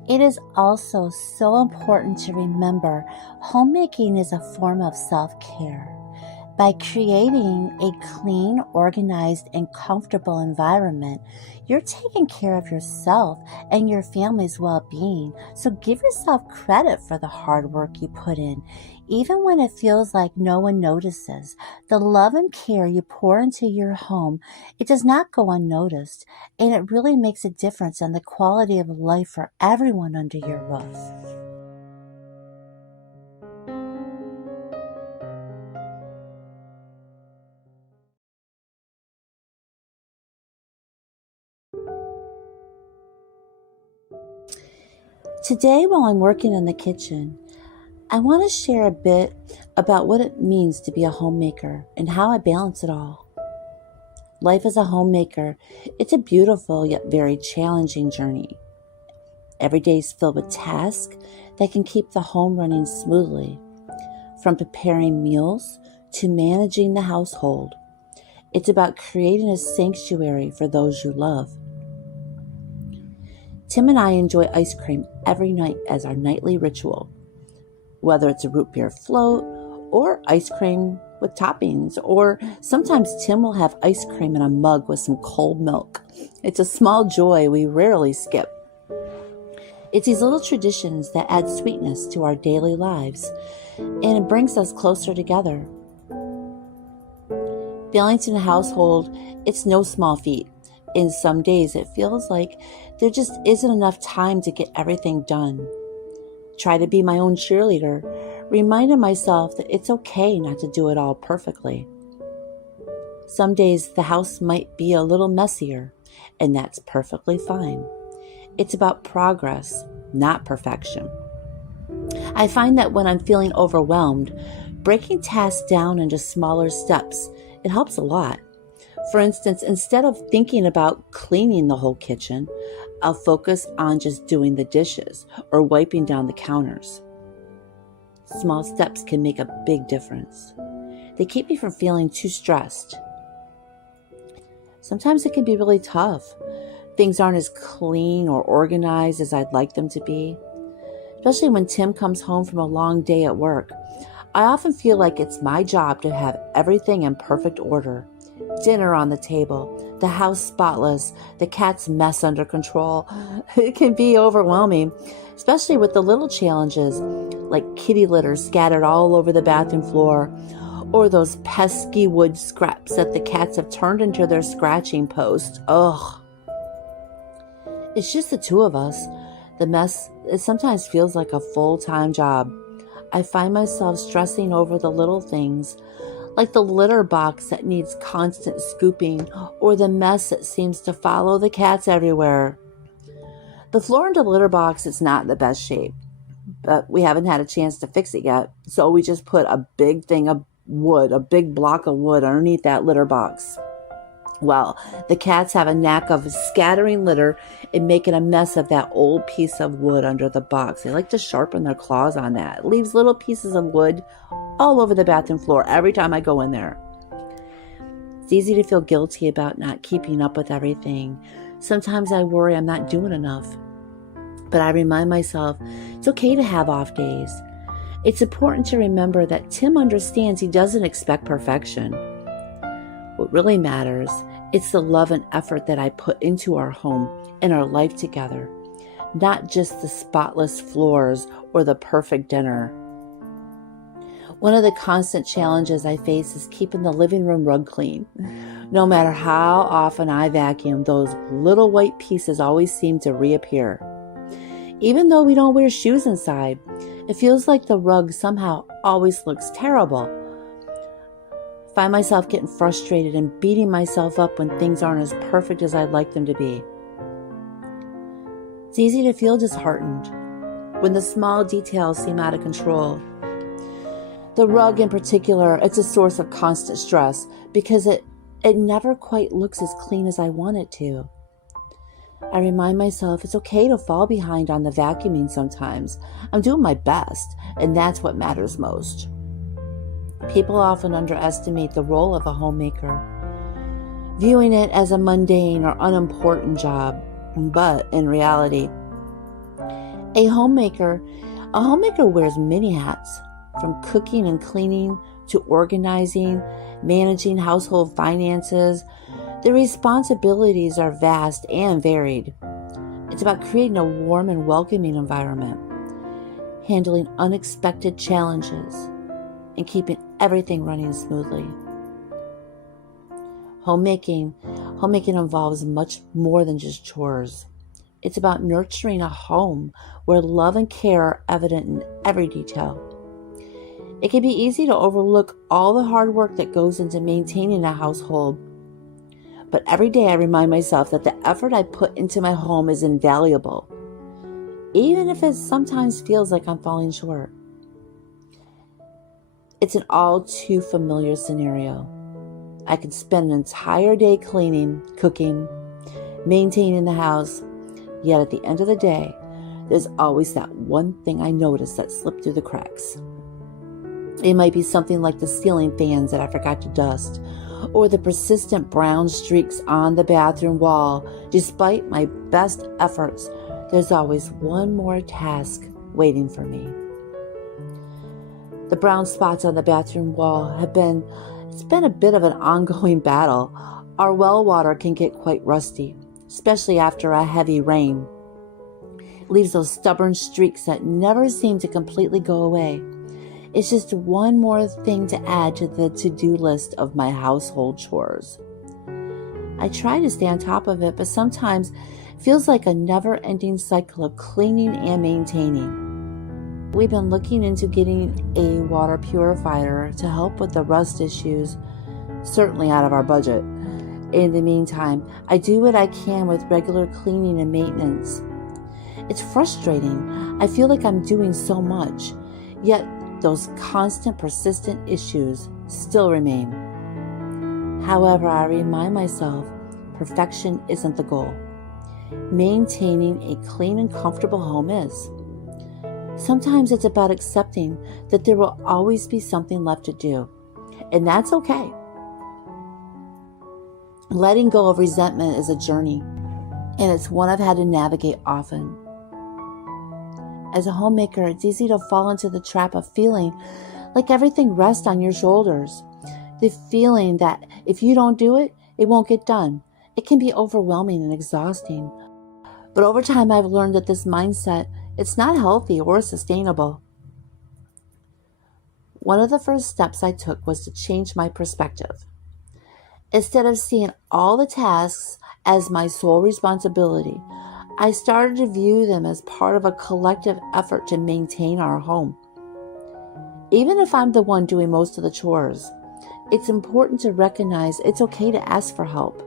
It is also so important to remember homemaking is a form of self-care. By creating a clean, organized, and comfortable environment, you're taking care of yourself and your family's well-being. So give yourself credit for the hard work you put in, even when it feels like no one notices. The love and care you pour into your home, it does not go unnoticed, and it really makes a difference in the quality of life for everyone under your roof. Today, while I'm working in the kitchen, I want to share a bit about what it means to be a homemaker and how I balance it all. Life as a homemaker, it's a beautiful yet very challenging journey. Every day is filled with tasks that can keep the home running smoothly, from preparing meals to managing the household. It's about creating a sanctuary for those you love. Tim and I enjoy ice cream every night as our nightly ritual, whether it's a root beer float or ice cream with toppings, or sometimes Tim will have ice cream in a mug with some cold milk. It's a small joy we rarely skip. It's these little traditions that add sweetness to our daily lives, and it brings us closer together. Balancing a household, it's no small feat. In some days, it feels like there just isn't enough time to get everything done. Try to be my own cheerleader, reminding myself that it's okay not to do it all perfectly. Some days the house might be a little messier, and that's perfectly fine. It's about progress, not perfection. I find that when I'm feeling overwhelmed, breaking tasks down into smaller steps, it helps a lot. For instance, instead of thinking about cleaning the whole kitchen, I'll focus on just doing the dishes or wiping down the counters. Small steps can make a big difference. They keep me from feeling too stressed. Sometimes it can be really tough. Things aren't as clean or organized as I'd like them to be, especially when Tim comes home from a long day at work. I often feel like it's my job to have everything in perfect order. Dinner on the table, the house spotless, the cat's mess under control. It can be overwhelming, especially with the little challenges like kitty litter scattered all over the bathroom floor, or those pesky wood scraps that the cats have turned into their scratching post. Ugh. It's just the two of us. The mess, it sometimes feels like a full-time job. I find myself stressing over the little things, like the litter box that needs constant scooping, or the mess that seems to follow the cats everywhere. The floor in the litter box is not in the best shape, but we haven't had a chance to fix it yet, so we just put a big thing of wood, a big block of wood underneath that litter box. Well, the cats have a knack of scattering litter and making a mess of that old piece of wood under the box. They like to sharpen their claws on that. It leaves little pieces of wood all over the bathroom floor every time I go in there. It's easy to feel guilty about not keeping up with everything. Sometimes I worry I'm not doing enough. But I remind myself it's okay to have off days. It's important to remember that Tim understands he doesn't expect perfection. What really matters, it's the love and effort that I put into our home and our life together, not just the spotless floors or the perfect dinner. One of the constant challenges I face is keeping the living room rug clean. No matter how often I vacuum, those little white pieces always seem to reappear. Even though we don't wear shoes inside, it feels like the rug somehow always looks terrible. I find myself getting frustrated and beating myself up when things aren't as perfect as I'd like them to be. It's easy to feel disheartened when the small details seem out of control. The rug in particular, it's a source of constant stress because it never quite looks as clean as I want it to. I remind myself it's okay to fall behind on the vacuuming sometimes. I'm doing my best, and that's what matters most. People often underestimate the role of a homemaker, viewing it as a mundane or unimportant job. But in reality, a homemaker wears many hats, from cooking and cleaning to organizing, managing household finances. The responsibilities are vast and varied. It's about creating a warm and welcoming environment, handling unexpected challenges, and keeping everything running smoothly. Homemaking involves much more than just chores. It's about nurturing a home where love and care are evident in every detail. It can be easy to overlook all the hard work that goes into maintaining a household. But every day I remind myself that the effort I put into my home is invaluable, even if it sometimes feels like I'm falling short. It's an all too familiar scenario. I could spend an entire day cleaning, cooking, maintaining the house, yet at the end of the day, there's always that one thing I notice that slipped through the cracks. It might be something like the ceiling fans that I forgot to dust, or the persistent brown streaks on the bathroom wall. Despite my best efforts, there's always one more task waiting for me. The brown spots on the bathroom wall it's been a bit of an ongoing battle. Our well water can get quite rusty, especially after a heavy rain. It leaves those stubborn streaks that never seem to completely go away. It's just one more thing to add to the to-do list of my household chores. I try to stay on top of it, but sometimes it feels like a never-ending cycle of cleaning and maintaining. We've been looking into getting a water purifier to help with the rust issues, certainly out of our budget. In the meantime, I do what I can with regular cleaning and maintenance. It's frustrating. I feel like I'm doing so much, yet those constant, persistent issues still remain. However, I remind myself perfection isn't the goal. Maintaining a clean and comfortable home is. Sometimes it's about accepting that there will always be something left to do, and that's okay. Letting go of resentment is a journey, and it's one I've had to navigate often. As a homemaker, it's easy to fall into the trap of feeling like everything rests on your shoulders. The feeling that if you don't do it, it won't get done. It can be overwhelming and exhausting. But over time, I've learned that this mindset, it's not healthy or sustainable. One of the first steps I took was to change my perspective. Instead of seeing all the tasks as my sole responsibility, I started to view them as part of a collective effort to maintain our home. Even if I'm the one doing most of the chores, it's important to recognize it's okay to ask for help.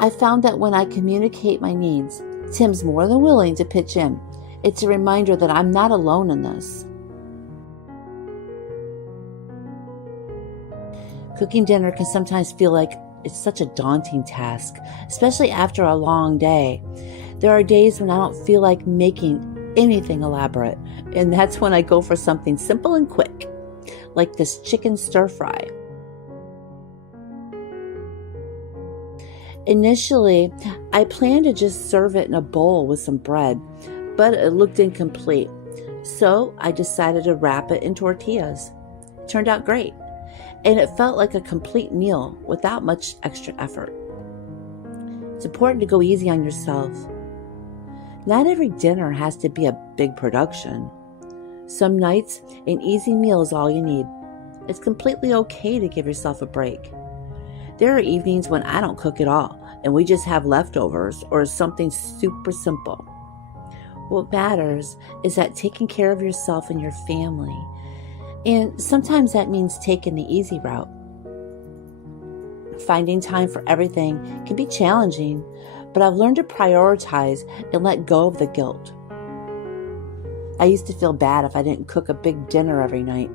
I found that when I communicate my needs, Tim's more than willing to pitch in. It's a reminder that I'm not alone in this. Cooking dinner can sometimes feel like it's such a daunting task, especially after a long day. There are days when I don't feel like making anything elaborate, and that's when I go for something simple and quick, like this chicken stir fry. Initially, I planned to just serve it in a bowl with some bread, but it looked incomplete. So I decided to wrap it in tortillas. It turned out great, and it felt like a complete meal without much extra effort. It's important to go easy on yourself. Not every dinner has to be a big production. Some nights, an easy meal is all you need. It's completely okay to give yourself a break. There are evenings when I don't cook at all, and we just have leftovers or something super simple. What matters is that taking care of yourself and your family, and sometimes that means taking the easy route. Finding time for everything can be challenging, but I've learned to prioritize and let go of the guilt. I used to feel bad if I didn't cook a big dinner every night,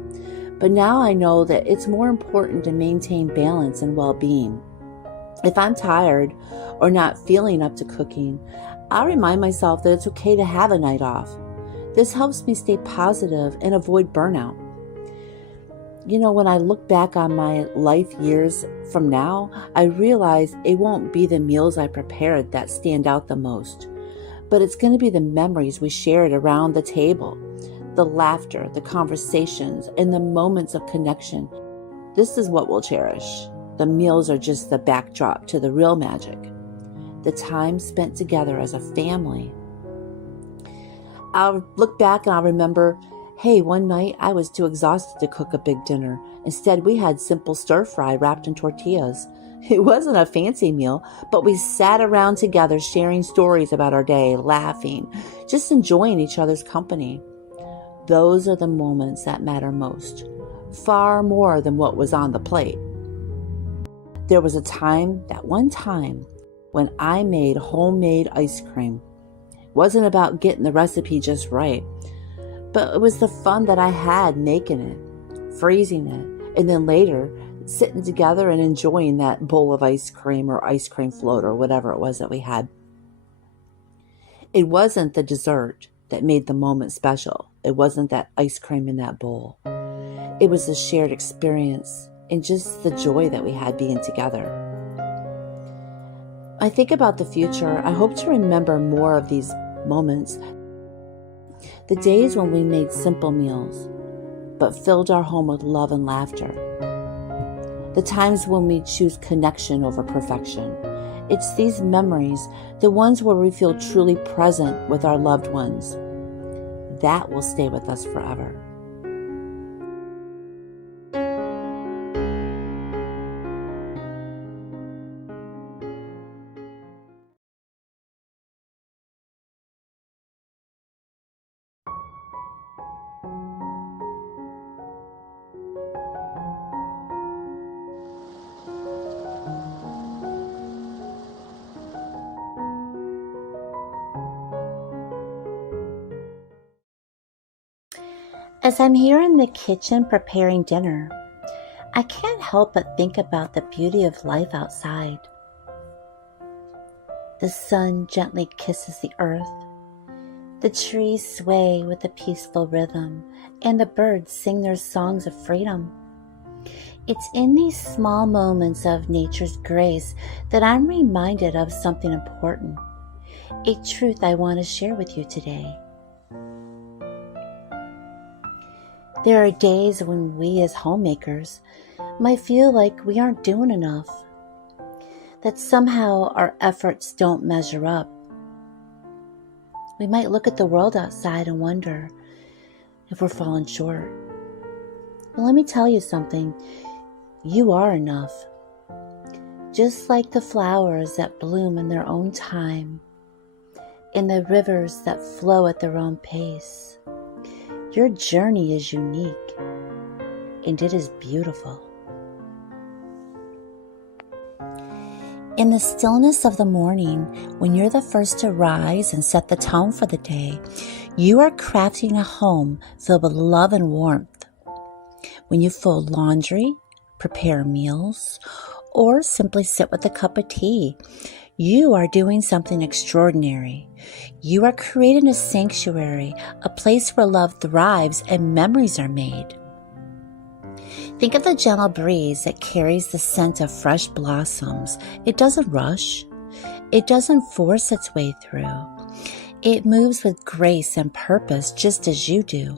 but now I know that it's more important to maintain balance and well-being. If I'm tired or not feeling up to cooking, I'll remind myself that it's okay to have a night off. This helps me stay positive and avoid burnout. When I look back on my life years from now, I realize it won't be the meals I prepared that stand out the most, but it's going to be the memories we shared around the table, the laughter, the conversations, and the moments of connection. This is what we'll cherish. The meals are just the backdrop to the real magic, the time spent together as a family. I'll look back and I'll remember, hey, one night I was too exhausted to cook a big dinner. Instead, we had simple stir fry wrapped in tortillas. It wasn't a fancy meal, but we sat around together sharing stories about our day, laughing, just enjoying each other's company. Those are the moments that matter most, far more than what was on the plate. There was that one time, when I made homemade ice cream. It wasn't about getting the recipe just right, but it was the fun that I had making it, freezing it, and then later sitting together and enjoying that bowl of ice cream or ice cream float or whatever it was that we had. It wasn't the dessert that made the moment special. It wasn't that ice cream in that bowl. It was the shared experience and just the joy that we had being together. I think about the future. I hope to remember more of these moments. The days when we made simple meals, but filled our home with love and laughter. The times when we choose connection over perfection. It's these memories, the ones where we feel truly present with our loved ones, that will stay with us forever. As I'm here in the kitchen preparing dinner, I can't help but think about the beauty of life outside. The sun gently kisses the earth. The trees sway with a peaceful rhythm, and the birds sing their songs of freedom. It's in these small moments of nature's grace that I'm reminded of something important, a truth I want to share with you today. There are days when we as homemakers might feel like we aren't doing enough, that somehow our efforts don't measure up. We might look at the world outside and wonder if we're falling short. But let me tell you something, you are enough. Just like the flowers that bloom in their own time, and the rivers that flow at their own pace. Your journey is unique, and it is beautiful. In the stillness of the morning, when you're the first to rise and set the tone for the day, you are crafting a home filled with love and warmth. When you fold laundry, prepare meals, or simply sit with a cup of tea, you are doing something extraordinary. You are creating a sanctuary, a place where love thrives and memories are made. Think of the gentle breeze that carries the scent of fresh blossoms. It doesn't rush. It doesn't force its way through. It moves with grace and purpose just as you do.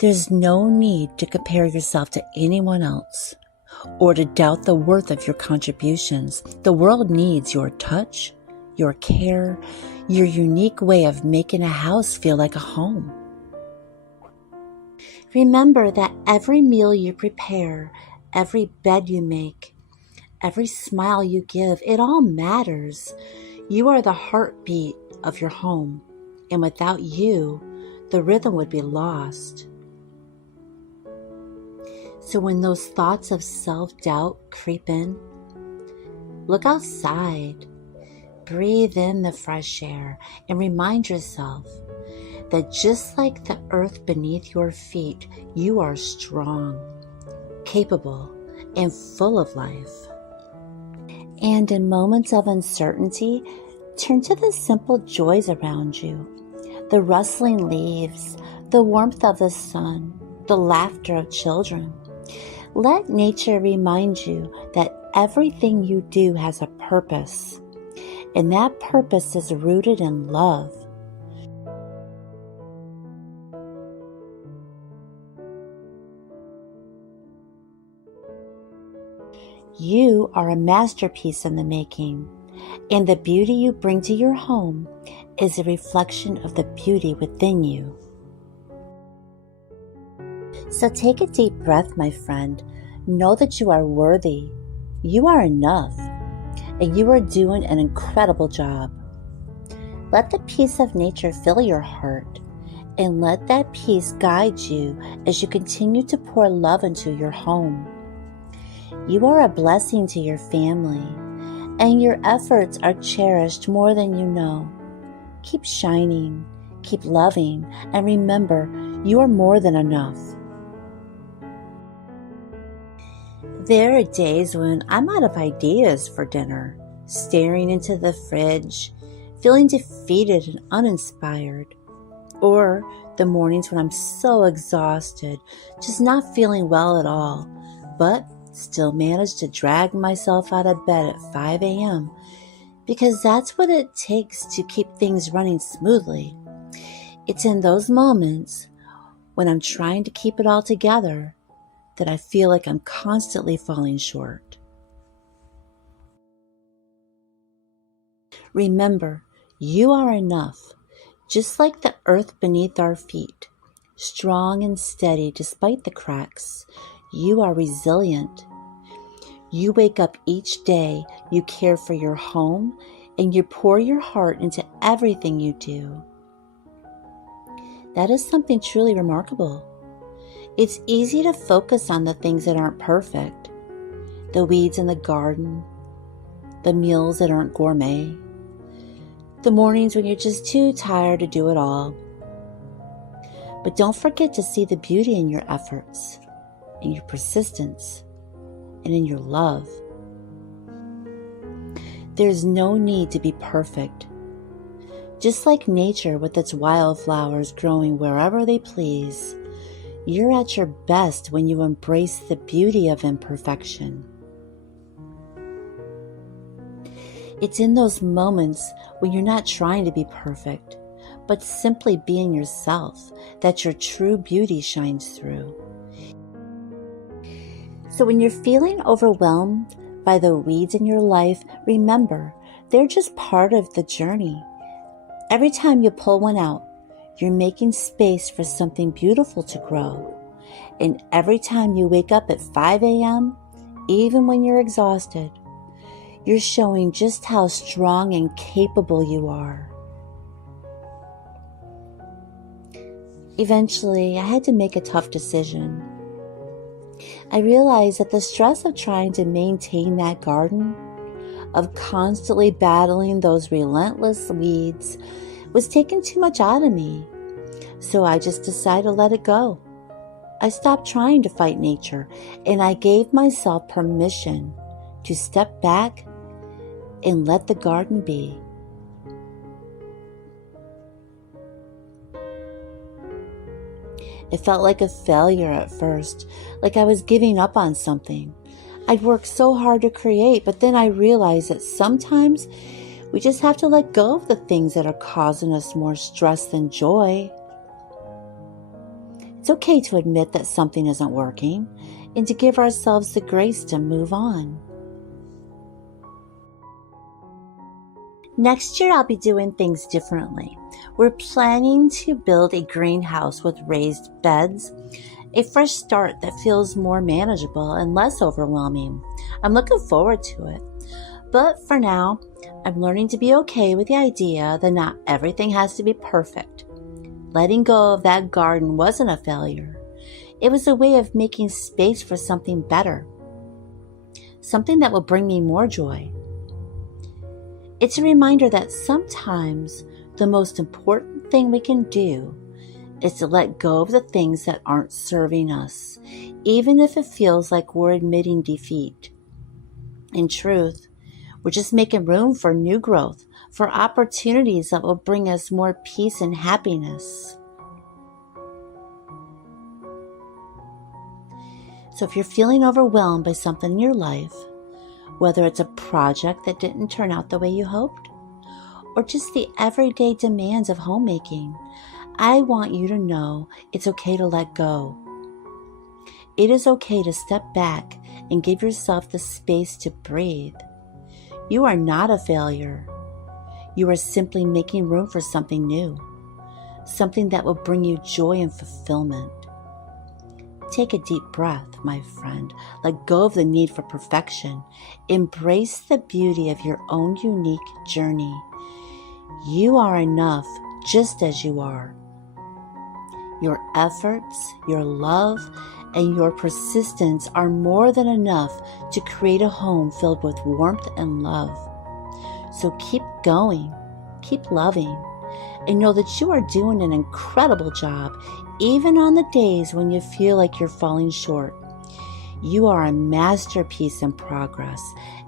There's no need to compare yourself to anyone else or to doubt the worth of your contributions. The world needs your touch, your care, your unique way of making a house feel like a home. Remember that every meal you prepare, every bed you make, every smile you give, it all matters. You are the heartbeat of your home, and without you, the rhythm would be lost. So when those thoughts of self-doubt creep in, look outside, breathe in the fresh air, and remind yourself that just like the earth beneath your feet, you are strong, capable, and full of life. And in moments of uncertainty, turn to the simple joys around you. The rustling leaves, the warmth of the sun, the laughter of children. Let nature remind you that everything you do has a purpose, and that purpose is rooted in love. You are a masterpiece in the making, and the beauty you bring to your home is a reflection of the beauty within you. So take a deep breath, my friend. Know that you are worthy. You are enough, and you are doing an incredible job. Let the peace of nature fill your heart, and let that peace guide you as you continue to pour love into your home. You are a blessing to your family, and your efforts are cherished more than you know. Keep shining, keep loving, and remember, you are more than enough. There are days when I'm out of ideas for dinner, staring into the fridge, feeling defeated and uninspired. Or the mornings when I'm so exhausted, just not feeling well at all, but still manage to drag myself out of bed at 5 a.m. because that's what it takes to keep things running smoothly. It's in those moments when I'm trying to keep it all together that I feel like I'm constantly falling short. Remember, you are enough, just like the earth beneath our feet, strong and steady despite the cracks. You are resilient. You wake up each day, you care for your home, and you pour your heart into everything you do. That is something truly remarkable. It's easy to focus on the things that aren't perfect, the weeds in the garden, the meals that aren't gourmet, the mornings when you're just too tired to do it all. But don't forget to see the beauty in your efforts, in your persistence, and in your love. There's no need to be perfect. Just like nature with its wildflowers growing wherever they please, you're at your best when you embrace the beauty of imperfection. It's in those moments when you're not trying to be perfect, but simply being yourself, that your true beauty shines through. So when you're feeling overwhelmed by the weeds in your life, remember, they're just part of the journey. Every time you pull one out, you're making space for something beautiful to grow. And every time you wake up at 5 a.m., even when you're exhausted, you're showing just how strong and capable you are. Eventually, I had to make a tough decision. I realized that the stress of trying to maintain that garden, of constantly battling those relentless weeds, was taking too much out of me. So I just decided to let it go. I stopped trying to fight nature, and I gave myself permission to step back and let the garden be. It felt like a failure at first, like I was giving up on something I'd worked so hard to create, but then I realized that sometimes we just have to let go of the things that are causing us more stress than joy. It's okay to admit that something isn't working and to give ourselves the grace to move on. Next year, I'll be doing things differently. We're planning to build a greenhouse with raised beds, a fresh start that feels more manageable and less overwhelming. I'm looking forward to it. But for now, I'm learning to be okay with the idea that not everything has to be perfect. Letting go of that garden wasn't a failure. It was a way of making space for something better, something that will bring me more joy. It's a reminder that sometimes the most important thing we can do is to let go of the things that aren't serving us, even if it feels like we're admitting defeat. In truth, we're just making room for new growth, for opportunities that will bring us more peace and happiness. So if you're feeling overwhelmed by something in your life, whether it's a project that didn't turn out the way you hoped, or just the everyday demands of homemaking, I want you to know it's okay to let go. It is okay to step back and give yourself the space to breathe. You are not a failure. You are simply making room for something new, something that will bring you joy and fulfillment. Take a deep breath, my friend. Let go of the need for perfection. Embrace the beauty of your own unique journey. You are enough just as you are. Your efforts, your love, and your persistence are more than enough to create a home filled with warmth and love. So keep going, keep loving, and know that you are doing an incredible job, even on the days when you feel like you're falling short. You are a masterpiece in progress,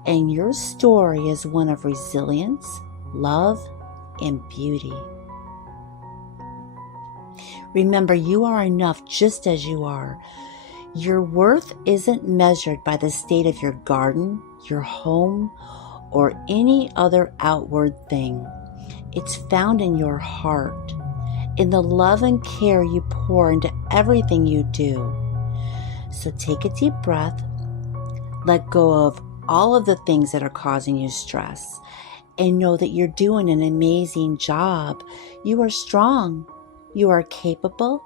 and your story is one of resilience, love, and beauty. Remember, you are enough just as you are. Your worth isn't measured by the state of your garden, your home, or any other outward thing. It's found in your heart, in the love and care you pour into everything you do. So take a deep breath, let go of all of the things that are causing you stress, and know that you're doing an amazing job. You are strong, you are capable,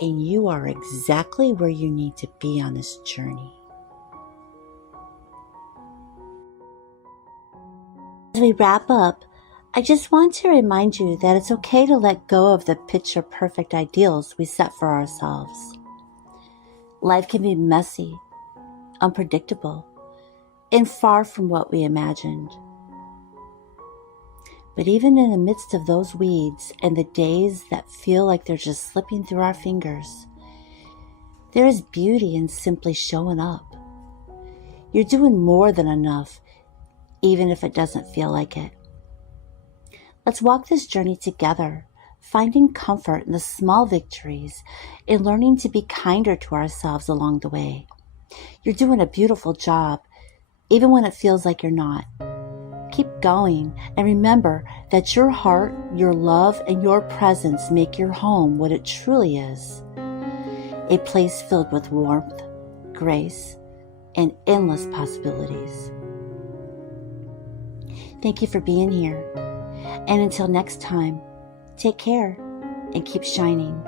and you are exactly where you need to be on this journey. As we wrap up, I just want to remind you that it's okay to let go of the picture-perfect ideals we set for ourselves. Life can be messy, unpredictable, and far from what we imagined. But even in the midst of those weeds and the days that feel like they're just slipping through our fingers, there is beauty in simply showing up. You're doing more than enough, even if it doesn't feel like it. Let's walk this journey together, finding comfort in the small victories and learning to be kinder to ourselves along the way. You're doing a beautiful job, even when it feels like you're not. Keep going, and remember that your heart, your love, and your presence make your home what it truly is. A place filled with warmth, grace, and endless possibilities. Thank you for being here. And until next time, take care and keep shining.